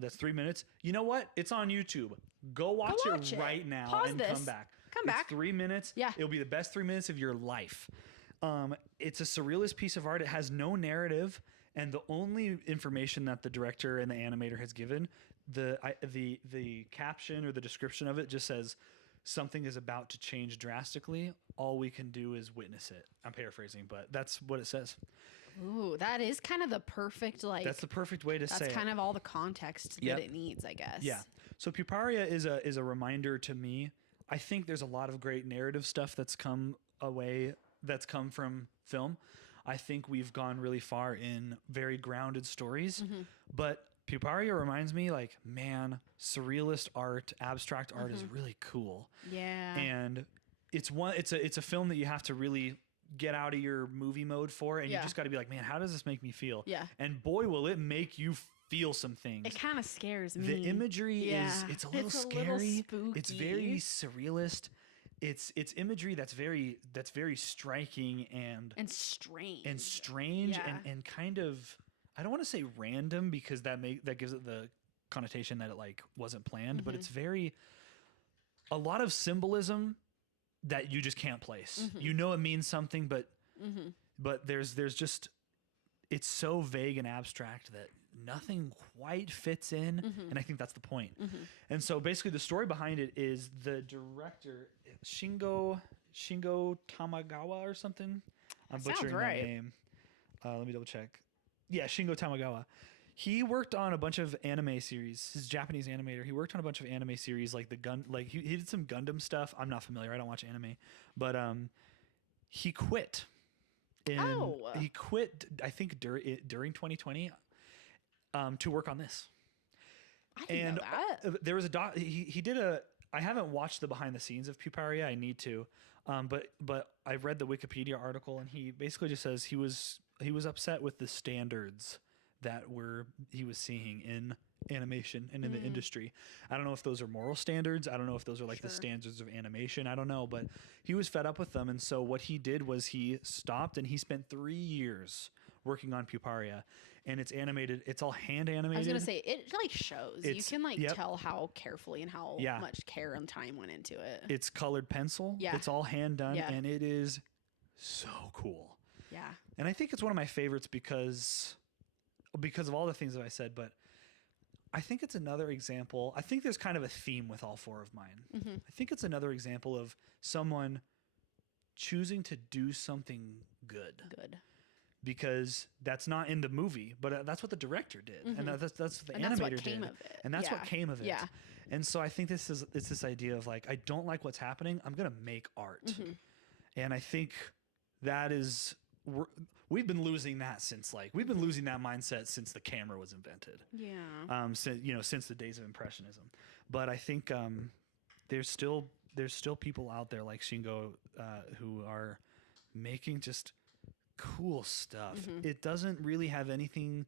That's 3 minutes. You know what? It's on YouTube. Go watch it right now. Pause and this. come back. Come back. It's 3 minutes. Yeah. It'll be the best 3 minutes of your life. It's a surrealist piece of art. It has no narrative, and the only information that the director and the animator has given, the caption or the description of it just says something is about to change drastically. All we can do is witness it. I'm paraphrasing, but that's what it says. Ooh, that is kind of the perfect That's the perfect way to say it. That's kind of all the context that it needs, I guess. Yeah. So Puparia is a reminder to me. I think there's a lot of great narrative stuff that's come from film. I think we've gone really far in very grounded stories, but Puparia reminds me like, man, surrealist art, abstract art is really cool. Yeah. And it's a film that you have to really get out of your movie mode for, and you just got to be like, man, how does this make me feel? Yeah. And boy, will it make you feel some things. It kind of scares me. The imagery it's a little scary. A little spooky. It's very surrealist. It's imagery that's very striking and strange. And kind of, I don't want to say random because that gives it the connotation that it like wasn't planned, but it's a lot of symbolism that you just can't place. You know it means something, but there's just, it's so vague and abstract that nothing quite fits in, and I think that's the point. And so basically the story behind it is the director Shingo Tamagawa or something. I'm butchering that name. Let me double check. Yeah, Shingo Tamagawa. He worked on a bunch of anime series. He's a Japanese animator. He worked on a bunch of anime series like he did some Gundam stuff. I'm not familiar. I don't watch anime. But he quit. He quit, I think, during 2020 to work on this. I didn't know that. There was he did I haven't watched the behind the scenes of Puparia. I need to. But I read the Wikipedia article, and he basically just says he was upset with the standards that he was seeing in animation and in the industry. I don't know if those are moral standards. I don't know if those are like the standards of animation. I don't know, but he was fed up with them. And so what he did was he stopped, and he spent 3 years working on Puparia, and it's animated. It's all hand animated. I was gonna say it like shows. You can like yep. tell how carefully and how much care and time went into it. It's colored pencil. Yeah. It's all hand done, Yeah. and it is so cool. Yeah. And I think it's one of my favorites because of all the things that I said, but I think it's another example. I think there's kind of a theme with all four of mine. Mm-hmm. I think it's another example of someone choosing to do something good. Because that's not in the movie, but that's what the director did, and that's what the animator did, and that's what came of it. Yeah. And so I think it's this idea of like, I don't like what's happening, I'm gonna make art, and I think that is we've been losing that mindset since the camera was invented. Yeah. Since the days of Impressionism, but I think there's still people out there like Shingo who are making just cool stuff. It doesn't really have anything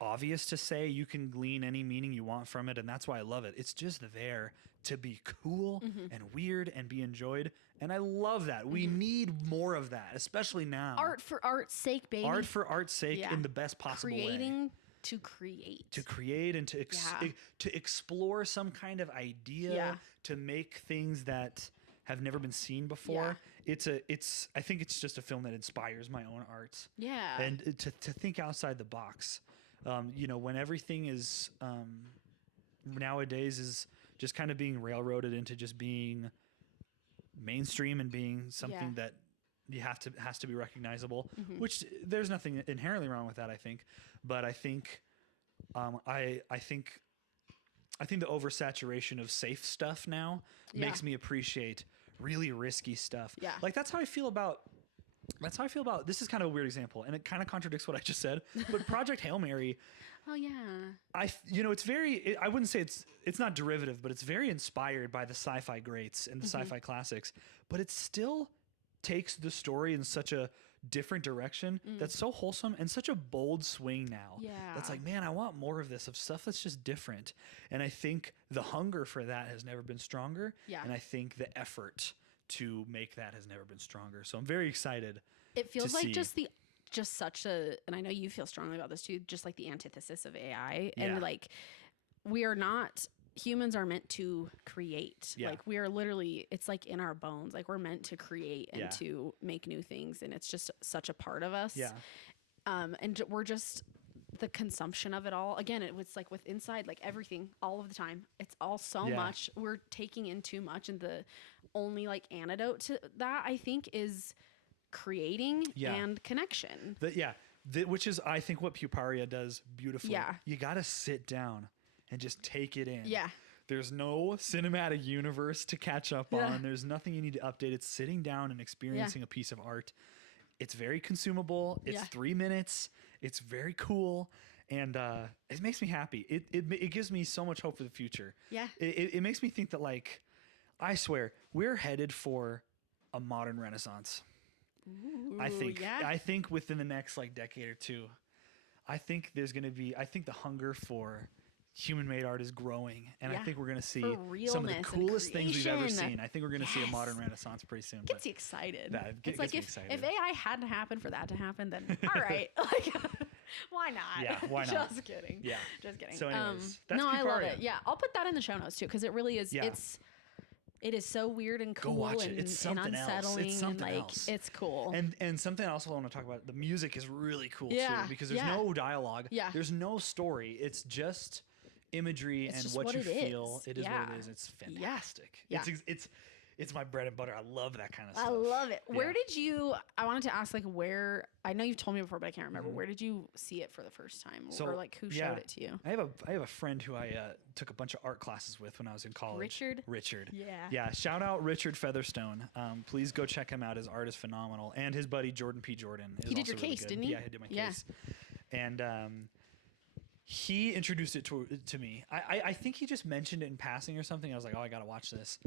obvious to say. You can glean any meaning you want from it, and that's why I love it. It's just there to be cool and weird and be enjoyed, and I love that. We need more of that, especially now. Art for art's sake, baby. Art for art's sake in the best possible way. To create. To create and to explore some kind of idea, to make things that have never been seen before. I think it's just a film that inspires my own art. Yeah. And to think outside the box. When everything is nowadays is just kind of being railroaded into just being mainstream and being something that has to be recognizable, which there's nothing inherently wrong with that, I think. But I think I think the oversaturation of safe stuff now makes me appreciate really risky stuff. Yeah. Like that's how I feel about this is kind of a weird example, and it kind of contradicts what I just said, but Project Hail Mary. Oh yeah. It's very, I wouldn't say it's not derivative, but it's very inspired by the sci-fi greats and the sci-fi classics, but it still takes the story in such a different direction that's so wholesome and such a bold swing now. Yeah. That's like, man, I want more of this, of stuff that's just different. And I think the hunger for that has never been stronger. Yeah. And I think the effort to make that has never been stronger. So I'm very excited. It feels like just such a, and I know you feel strongly about this too, just like the antithesis of AI. And like, humans are meant to create. Yeah. Like we are literally, it's like in our bones. Like we're meant to create and to make new things. And it's just such a part of us. Yeah. And we're just the consumption of it all. Again, it was like with inside, like everything all of the time. It's all so much. We're taking in too much. And the only like antidote to that, I think, is creating and connection. Which is, I think, what Puparia does beautifully. Yeah. You got to sit down and just take it in. Yeah. There's no cinematic universe to catch up on. There's nothing you need to update. It's sitting down and experiencing a piece of art. It's very consumable. It's 3 minutes. It's very cool. And it makes me happy. It gives me so much hope for the future. Yeah. It makes me think that, like, I swear, we're headed for a modern renaissance. Ooh, I think within the next like decade or two, I think there's going to be, I think the hunger for human-made art is growing, and I think we're going to see some of the coolest things we've ever seen. I think we're going to see a modern renaissance pretty soon. Gets you excited. It's like if AI had to happen for that to happen, then all right, like why not? Yeah, why not? Just kidding. Yeah, just kidding. So anyways, that's no, Puparia. I love it. Yeah, I'll put that in the show notes too, because it really is. Yeah. It is so weird and cool and unsettling and like else. It's cool. And something else I want to talk about. The music is really cool too, because there's no dialogue. Yeah. There's no story. It's just imagery and what you feel. It is what it is. It's fantastic. Yeah. It's my bread and butter. I love that kind of stuff. I love it. Yeah. Where did you, I wanted to ask, like, where, I know you've told me before, but I can't remember. Where did you see it for the first time? Or, like, who showed it to you? I have a friend who I took a bunch of art classes with when I was in college. Richard. Yeah. Yeah. Shout out Richard Featherstone. Please go check him out. His art is phenomenal. And his buddy, Jordan P. Jordan. He did your case, didn't he? Yeah, he did my case. And he introduced it to me. I think he just mentioned it in passing or something. I was like, oh, I got to watch this.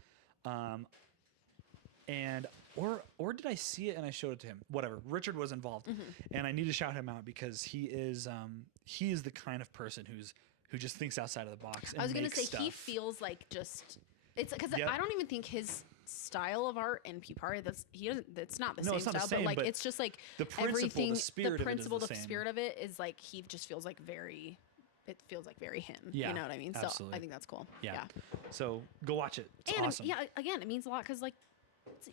Or did I see it and I showed it to him? Whatever. Richard was involved, and I need to shout him out because he is the kind of person who just thinks outside of the box. And I was gonna say stuff. He feels like it's because I don't even think his style of art, and Pupari, that's not the No, same it's not the style, same, but like but it's just like the principle, everything, the spirit of it is the same. spirit of it is like he just feels like very. It feels like very him. Yeah, you know what I mean? absolutely. So I think that's cool. Yeah. Yeah. So go watch it. It's And awesome. yeah, again, it means a lot because like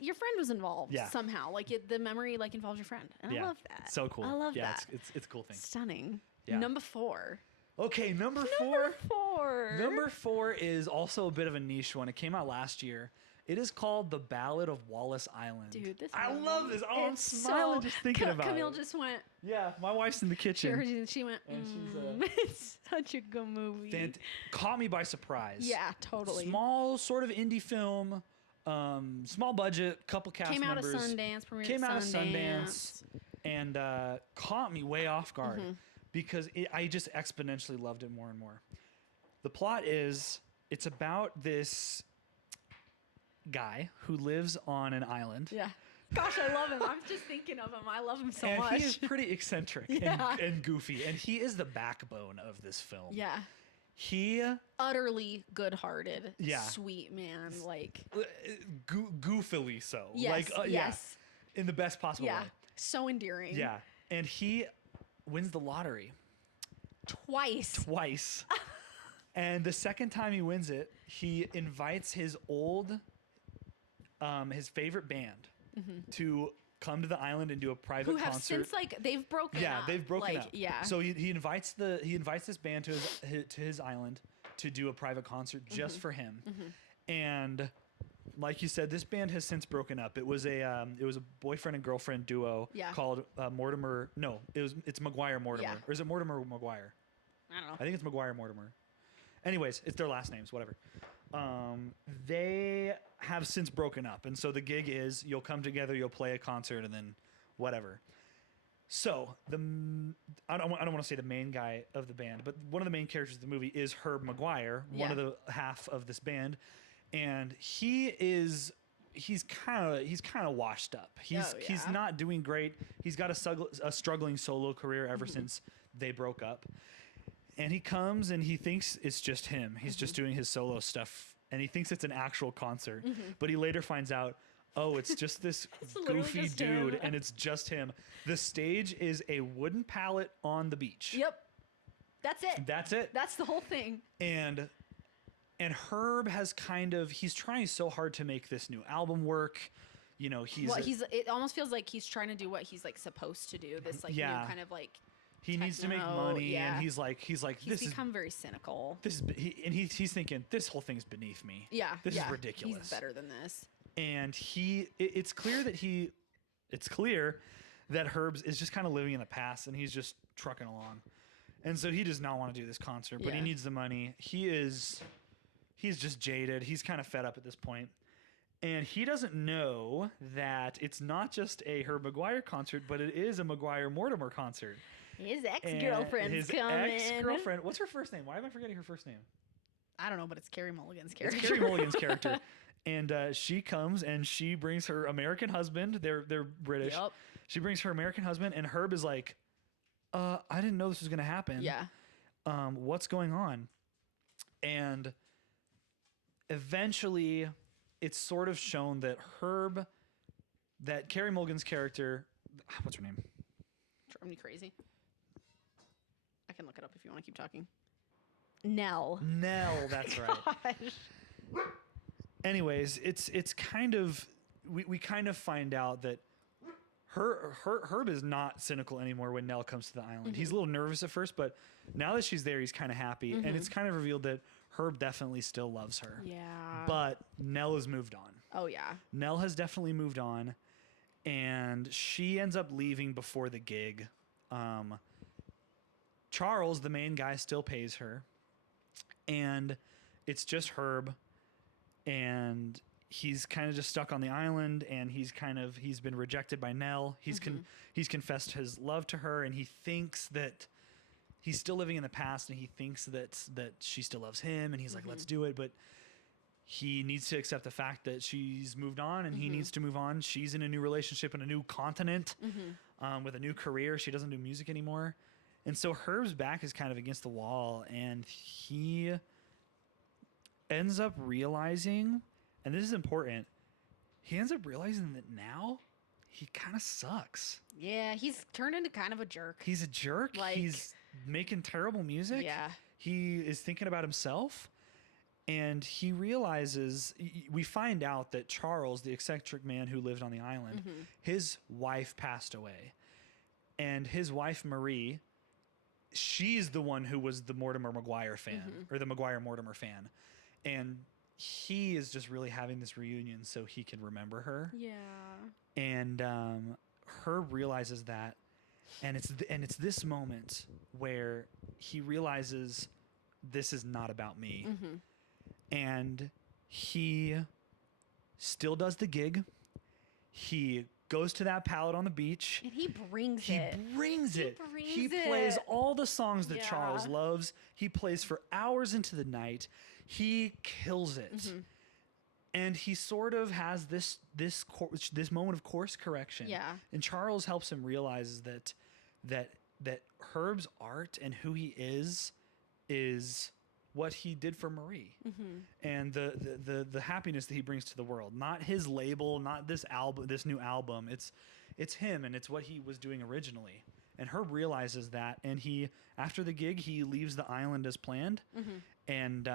your friend was involved somehow. Like the memory like involves your friend, and I love that. So cool. I love yeah, that. It's a cool thing. Stunning. Yeah. Number 4. Okay, number 4. Number 4. Number 4 is also a bit of a niche one. It came out last year. It is called The Ballad of Wallace Island. Dude, this I movie love this. Oh, I'm smiling just thinking about Camille it. just went. Yeah, my wife's in the kitchen. She went. And It's such a good movie. Caught me by surprise. Yeah, totally. Small sort of indie film, small budget, couple cast Came out of members. Sundance. Premiered Came at out of Sundance, and caught me way off guard because I just exponentially loved it more and more. The plot is it's about this guy who lives on an island. Yeah. Gosh, I love him. I'm just thinking of him. I love him so and much. he is pretty eccentric and goofy, and he is the backbone of this film. Yeah. He Utterly good-hearted, Yeah. sweet man. Like, goofily so. yes, Like, yes. Yeah, in the best possible Yeah. way. So endearing. Yeah. And he wins the lottery Twice. And the second time he wins it, he invites his his favorite band to come to the island and do a private Who have concert. since, like, they've broken up. Yeah, they've broken like, up. Yeah. So he invites this band to his island to do a private concert just for him. And like you said, this band has since broken up. It was a boyfriend and girlfriend duo called Mortimer. No, it's McGuire Mortimer. Yeah. Or is it Mortimer McGuire? I don't know. I think it's McGuire Mortimer. Anyways, it's their last names, whatever. They have since broken up, and so the gig is you'll come together, you'll play a concert, and then whatever. So I don't want to say the main guy of the band, but one of the main characters of the movie is Herb McGuire, one of the half of this band, and he's kind of washed up. He's not doing great. He's got a struggling solo career ever since they broke up. And he comes and he thinks it's just him. He's just doing his solo stuff, and he thinks it's an actual concert. But he later finds out, oh, it's just this goofy just dude, him. and it's just him. The stage is a wooden pallet on the beach. Yep. That's it. That's it. That's the whole thing. And Herb has he's trying so hard to make this new album work. You know, it almost feels like he's trying to do what he's like supposed to do. This like new kind of like he needs to make money, and he's like he's become very cynical. He's thinking this whole thing's beneath me. Yeah, this is ridiculous. He's better than this. And it's clear that Herb's is just kind of living in the past, and he's just trucking along. And so he does not want to do this concert, but he needs the money. He's just jaded. He's kind of fed up at this point. And he doesn't know that it's not just a Herb McGuire concert, but it is a McGuire Mortimer concert. His ex-girlfriend's coming. His ex-girlfriend. What's her first name? Why am I forgetting her first name? I don't know, but it's Carey Mulligan's character. It's Carey Mulligan's character. And she comes and she brings her American husband. They're British. Yep. She brings her American husband, and Herb is like, I didn't know this was going to happen. Yeah. What's going on? And eventually it's sort of shown that that Carey Mulligan's character, what's her name? Drove me crazy. I can look it up if you want to keep talking. Nell, that's right. Anyways, it's kind of we kind of find out that Herb is not cynical anymore when Nell comes to the island. He's a little nervous at first, but now that she's there, he's kind of happy, and it's kind of revealed that Herb definitely still loves her. Yeah. But Nell has moved on. Oh yeah. Nell has definitely moved on, and she ends up leaving before the gig. Charles, the main guy, still pays her, and it's just Herb, and he's kind of just stuck on the island, and he's been rejected by Nell. He's confessed his love to her, and he thinks that he's still living in the past, and he thinks that she still loves him, and he's like, let's do it. But he needs to accept the fact that she's moved on, and he needs to move on. She's in a new relationship in a new continent, with a new career. She doesn't do music anymore. And so Herb's back is kind of against the wall, and he ends up realizing, and this is important, he ends up realizing that now he kind of sucks. Yeah, he's turned into kind of a jerk. He's a jerk. Like, he's making terrible music. Yeah. He is thinking about himself. And he realizes, we find out that Charles, the eccentric man who lived on the island, his wife passed away. And his wife, Marie, she's the one who was the Mortimer Maguire fan, or the Maguire Mortimer fan. And he is just really having this reunion so he can remember her. Yeah. And Herb realizes that. And it's this moment where he realizes this is not about me. And he still does the gig. He goes to that pallet on the beach. And he brings it. He plays all the songs that Yeah. Charles loves. He plays for hours into the night. He kills it. And he sort of has this moment of course correction. Yeah. And Charles helps him realize that Herb's art and who he is what he did for Marie, and the happiness that he brings to the world. Not his label, not this album, this new album. It's him, and it's what he was doing originally. And Herb realizes that, and he, after the gig, he leaves the island as planned, and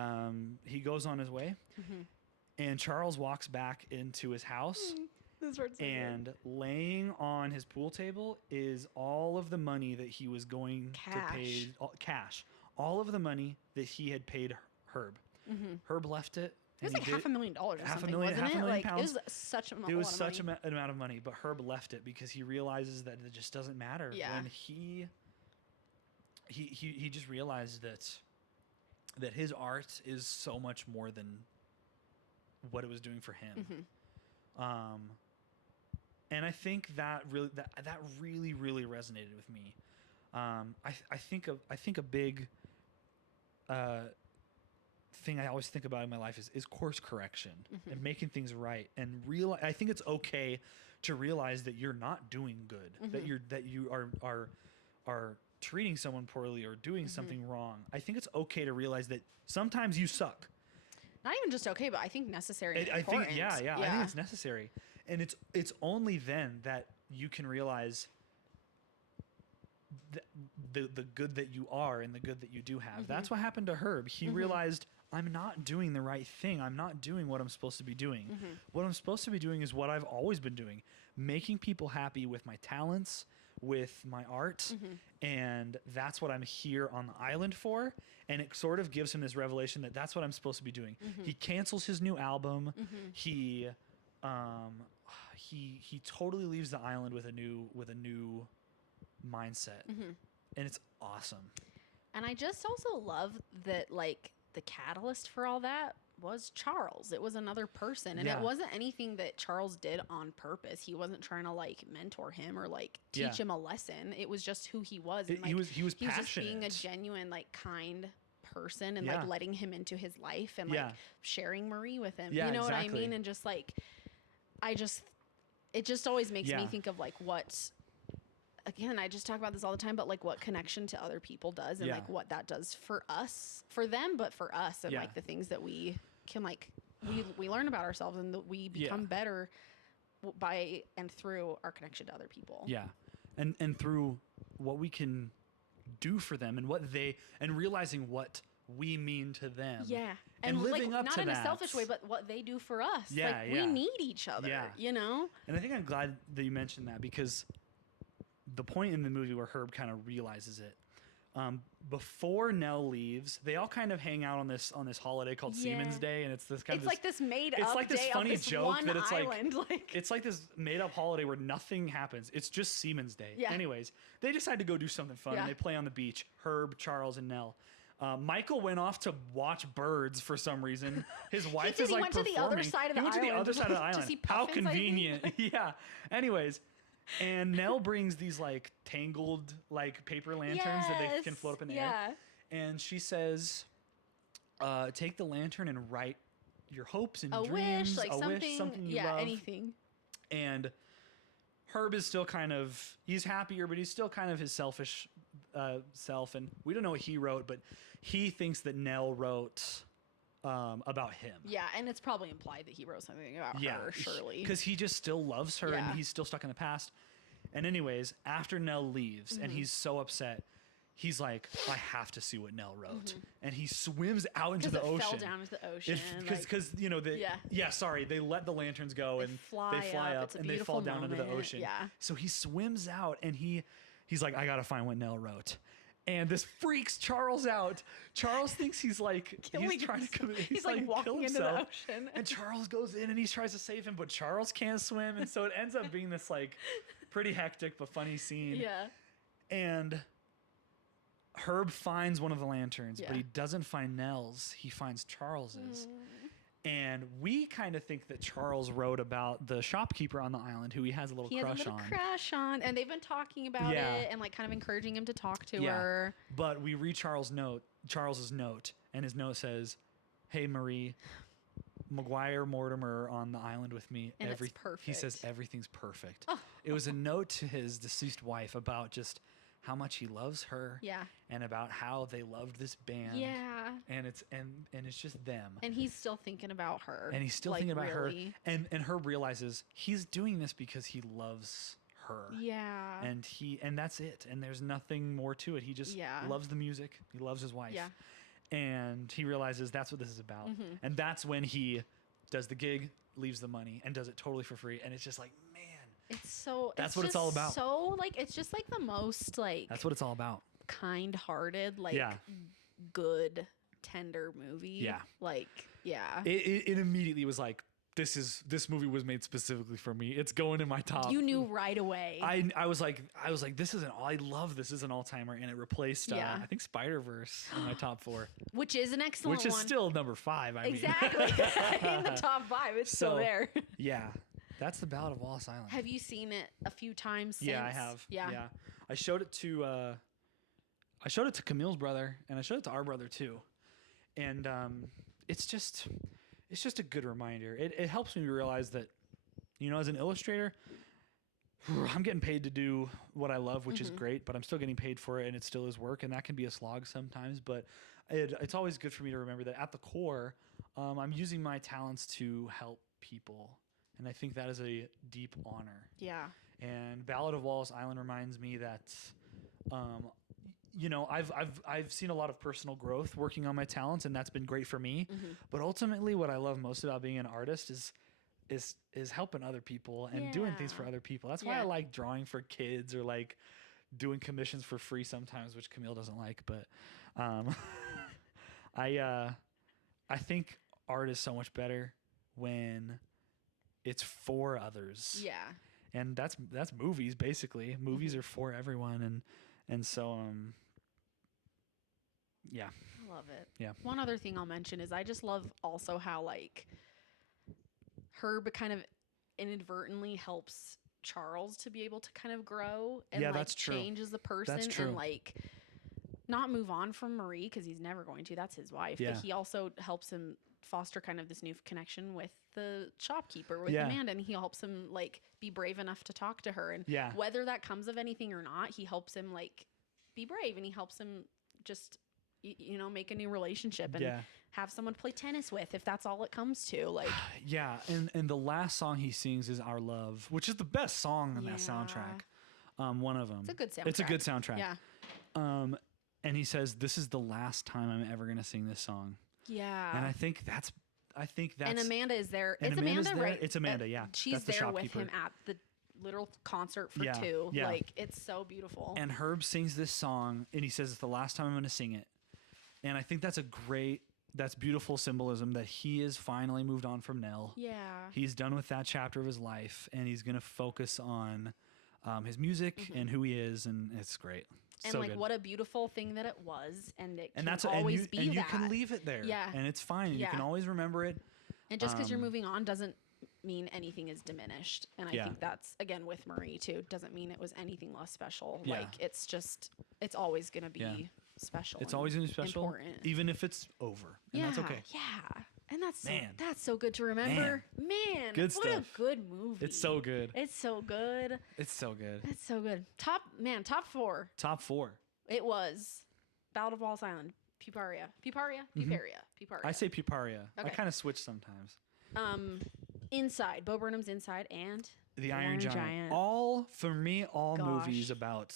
he goes on his way. And Charles walks back into his house. And laying on his pool table is all of the money that he was going to pay, cash. All of the money that he had paid Herb. Herb left it. It was like $500,000 or something, wasn't it? Like, it was such an amount of money, but Herb left it because he realizes that it just doesn't matter. Yeah. When he just realized that his art is so much more than what it was doing for him. And I think that really resonated with me. I think a big thing I always think about in my life is course correction and making things right, and I think it's okay to realize that you're not doing good, that you are treating someone poorly or doing something wrong. I think it's okay to realize that sometimes you suck. Not even just okay, but I think necessary. And I think important. yeah. I think it's necessary, and it's only then that you can realize the good that you are and the good that you do have. That's what happened to Herb. He realized, I'm not doing the right thing. I'm not doing what I'm supposed to be doing. What I'm supposed to be doing is what I've always been doing, making people happy with my talents, with my art. And that's what I'm here on the island for. And it sort of gives him this revelation that that's what I'm supposed to be doing. He cancels his new album. He totally leaves the island with a new mindset. And it's awesome. And I just also love that, like, the catalyst for all that was Charles. It was another person, and it wasn't anything that Charles did on purpose. He wasn't trying to, like, mentor him or, like, teach him a lesson. It was just who he was. And, like, he was passionate. Just being a genuine, like, kind person, and like letting him into his life, and like sharing Marie with him. You know what I mean? And just like, it just always makes me think of like what. Again, I just talk about this all the time, but like what connection to other people does, and like what that does for us, for them, but for us, and like the things that we can like, we learn about ourselves, and that we become better by and through our connection to other people. Yeah. And through what we can do for them, and realizing what we mean to them. Yeah. And living like, up not to in that. a selfish way, but what they do for us. Yeah, like we need each other, you know? And I think I'm glad that you mentioned that, because the point in the movie where Herb kind of realizes it, before Nell leaves, they all kind of hang out on this holiday called Seaman's Day, and it's this kind of like this made up. It's like this day funny of this joke one that it's island, like it's like this made up holiday where nothing happens. It's just Seaman's Day. Yeah. Anyways, they decide to go do something fun, and they play on the beach. Herb, Charles, and Nell. Michael went off to watch birds for some reason. His wife is like performing. He went to the other side of the island. He went to the other side of the island. How puffins, convenient. Yeah. Anyways. And Nell brings these like tangled like paper lanterns that they can float up in the air. And she says, take the lantern and write your hopes and dreams, wish, something you love. Anything. And Herb is still kind of, he's happier, but he's still kind of his selfish self. And we don't know what he wrote, but he thinks that Nell wrote about him. Yeah, and it's probably implied that he wrote something about her, surely. Because he just still loves her and he's still stuck in the past. And anyways, after Nell leaves and he's so upset, he's like, I have to see what Nell wrote. And he swims out into the ocean. Fell down into the ocean. Because, you know, they let the lanterns go and they fly up and they fall down into the ocean. Yeah. So he swims out and he's like, I got to find what Nell wrote. And this freaks Charles out. Charles thinks he's like he's trying to he's like walking into the ocean. And Charles goes in and he tries to save him, but Charles can't swim, and so it ends up being this like pretty hectic but funny scene. Yeah. And Herb finds one of the lanterns, but he doesn't find Nell's. He finds Charles's. And we kind of think that Charles wrote about the shopkeeper on the island who he has a little crush on. And they've been talking about it and like kind of encouraging him to talk to her. But we read Charles's note, and his note says, "Hey Marie, McGuire Mortimer on the island with me. And it's perfect. He says everything's perfect." Oh. It was a note to his deceased wife about just how much he loves her. Yeah. And about how they loved this band. Yeah. And it's just them. And he's still thinking about her. And he's still thinking about her. And Herb realizes he's doing this because he loves her. Yeah. And that's it. And there's nothing more to it. He just loves the music. He loves his wife. Yeah. And he realizes that's what this is about. And that's when he does the gig, leaves the money, and does it totally for free. And it's just like, that's what it's all about. So like, it's just like the most like, that's what it's all about. Kind-hearted, like good, tender movie. Yeah. Like, It immediately was like, this movie was made specifically for me. It's going in my top. You knew right away. I was like, this isn't all. I love this is an all-timer, and it replaced I think Spider-Verse in my top 4, which is an excellent one. Which is still number 5. Exactly. In the top 5, it's still there. Yeah. That's the Ballad of Wallace Island. Have you seen it a few times since? Yeah, I have. Yeah. I showed it to Camille's brother, and I showed it to our brother too. And it's just a good reminder. It helps me realize that, you know, as an illustrator, I'm getting paid to do what I love, which is great, but I'm still getting paid for it, and it still is work, and that can be a slog sometimes. But it's always good for me to remember that at the core, I'm using my talents to help people. And I think that is a deep honor. Yeah. And Ballad of Wallace Island reminds me that, you know, I've seen a lot of personal growth working on my talents, and that's been great for me. But ultimately, what I love most about being an artist is helping other people and doing things for other people. That's why I like drawing for kids or like doing commissions for free sometimes, which Camille doesn't like. But I think art is so much better when it's for others. Yeah. And that's movies, basically. Movies are for everyone, and so yeah. I love it. Yeah. One other thing I'll mention is I just love also how like Herb kind of inadvertently helps Charles to be able to kind of grow and like that's true. Change as a person and like not move on from Marie because he's never going to. That's his wife. Yeah. But he also helps him foster kind of this new connection with the shopkeeper, with Amanda, and he helps him like be brave enough to talk to her, and whether that comes of anything or not, he helps him like be brave, and he helps him just you know, make a new relationship and have someone to play tennis with if that's all it comes to. Like and the last song he sings is Our Love, which is the best song on that soundtrack. One of them. It's a good soundtrack. It's a good soundtrack. Yeah. And he says, "This is the last time I'm ever going to sing this song." Yeah. And I think that's and Amanda is there. It's Amanda, right? It's Amanda, yeah. She's there with him at the literal concert for 2. Yeah. Like, it's so beautiful. And Herb sings this song, and he says, "It's the last time I'm going to sing it." And I think that's that's beautiful symbolism that he has finally moved on from Nell. Yeah. He's done with that chapter of his life, and he's going to focus on his music and who he is, and it's great. And so like good. What a beautiful thing that it was, and it can always be that. And you can leave it there, and it's fine. You can always remember it. And just because you're moving on doesn't mean anything is diminished. And I think that's again with Marie too. Doesn't mean it was anything less special. Yeah. Like it's always going to be special. It's always going to be special, important. Even if it's over, and that's okay. Yeah. And that's so good to remember. Man, good what stuff. A good movie. It's so good. It's so good. It's so good. It's so good. Top 4. Top 4. It was Ballad of Wallace Island, Puparia. I say puparia. I Okay. kind of switch sometimes. Inside. Bo Burnham's Inside and The Iron Giant. All movies about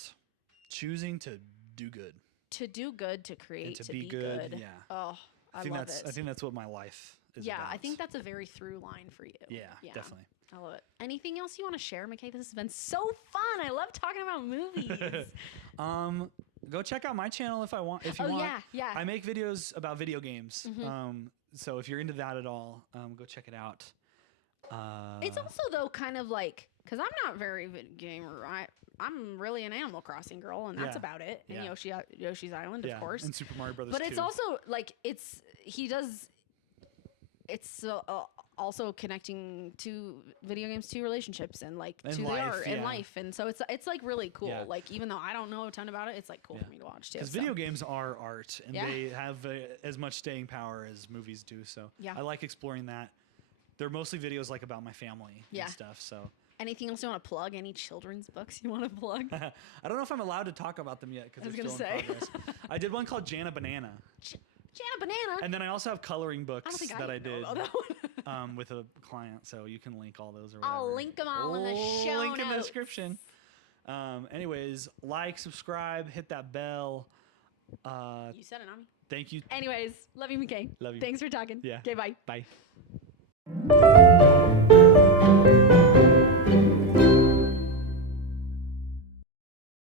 choosing to do good. To do good, to create, And to be good. Yeah. Oh, I love it. I think that's what my life is Yeah, about. I think that's a very through line for you. Yeah, definitely. I love it. Anything else you want to share, McKay? This has been so fun. I love talking about movies. Go check out my channel if you want. Yeah. I make videos about video games. So if you're into that at all, go check it out. It's also though kind of like, because I'm not very video gamer. I'm really an Animal Crossing girl, and that's about it. And Yoshi's Island, of course. And Super Mario Brothers. But 2. it's also like it's also connecting to video games to relationships and like and to life, the art and yeah. life, and so it's like really cool. Yeah. Like even though I don't know a ton about it, it's like cool for me to watch too. Because video games are art, and Yeah. they have as much staying power as movies do. So I like exploring that. They're mostly videos like about my family and stuff. So anything else you want to plug? Any children's books you want to plug? I don't know if I'm allowed to talk about them yet because they're still in progress. I did one called Jana Banana. Jana Banana. And then I also have coloring books that I did that one. with a client, so you can link all those or whatever. I'll link them all in the show Link in the notes. description. Anyways, like, subscribe, hit that bell. You said it, Nami. Thank you. Anyways, love you, McKay. Love you. Thanks for talking. Yeah. Okay, bye. Bye.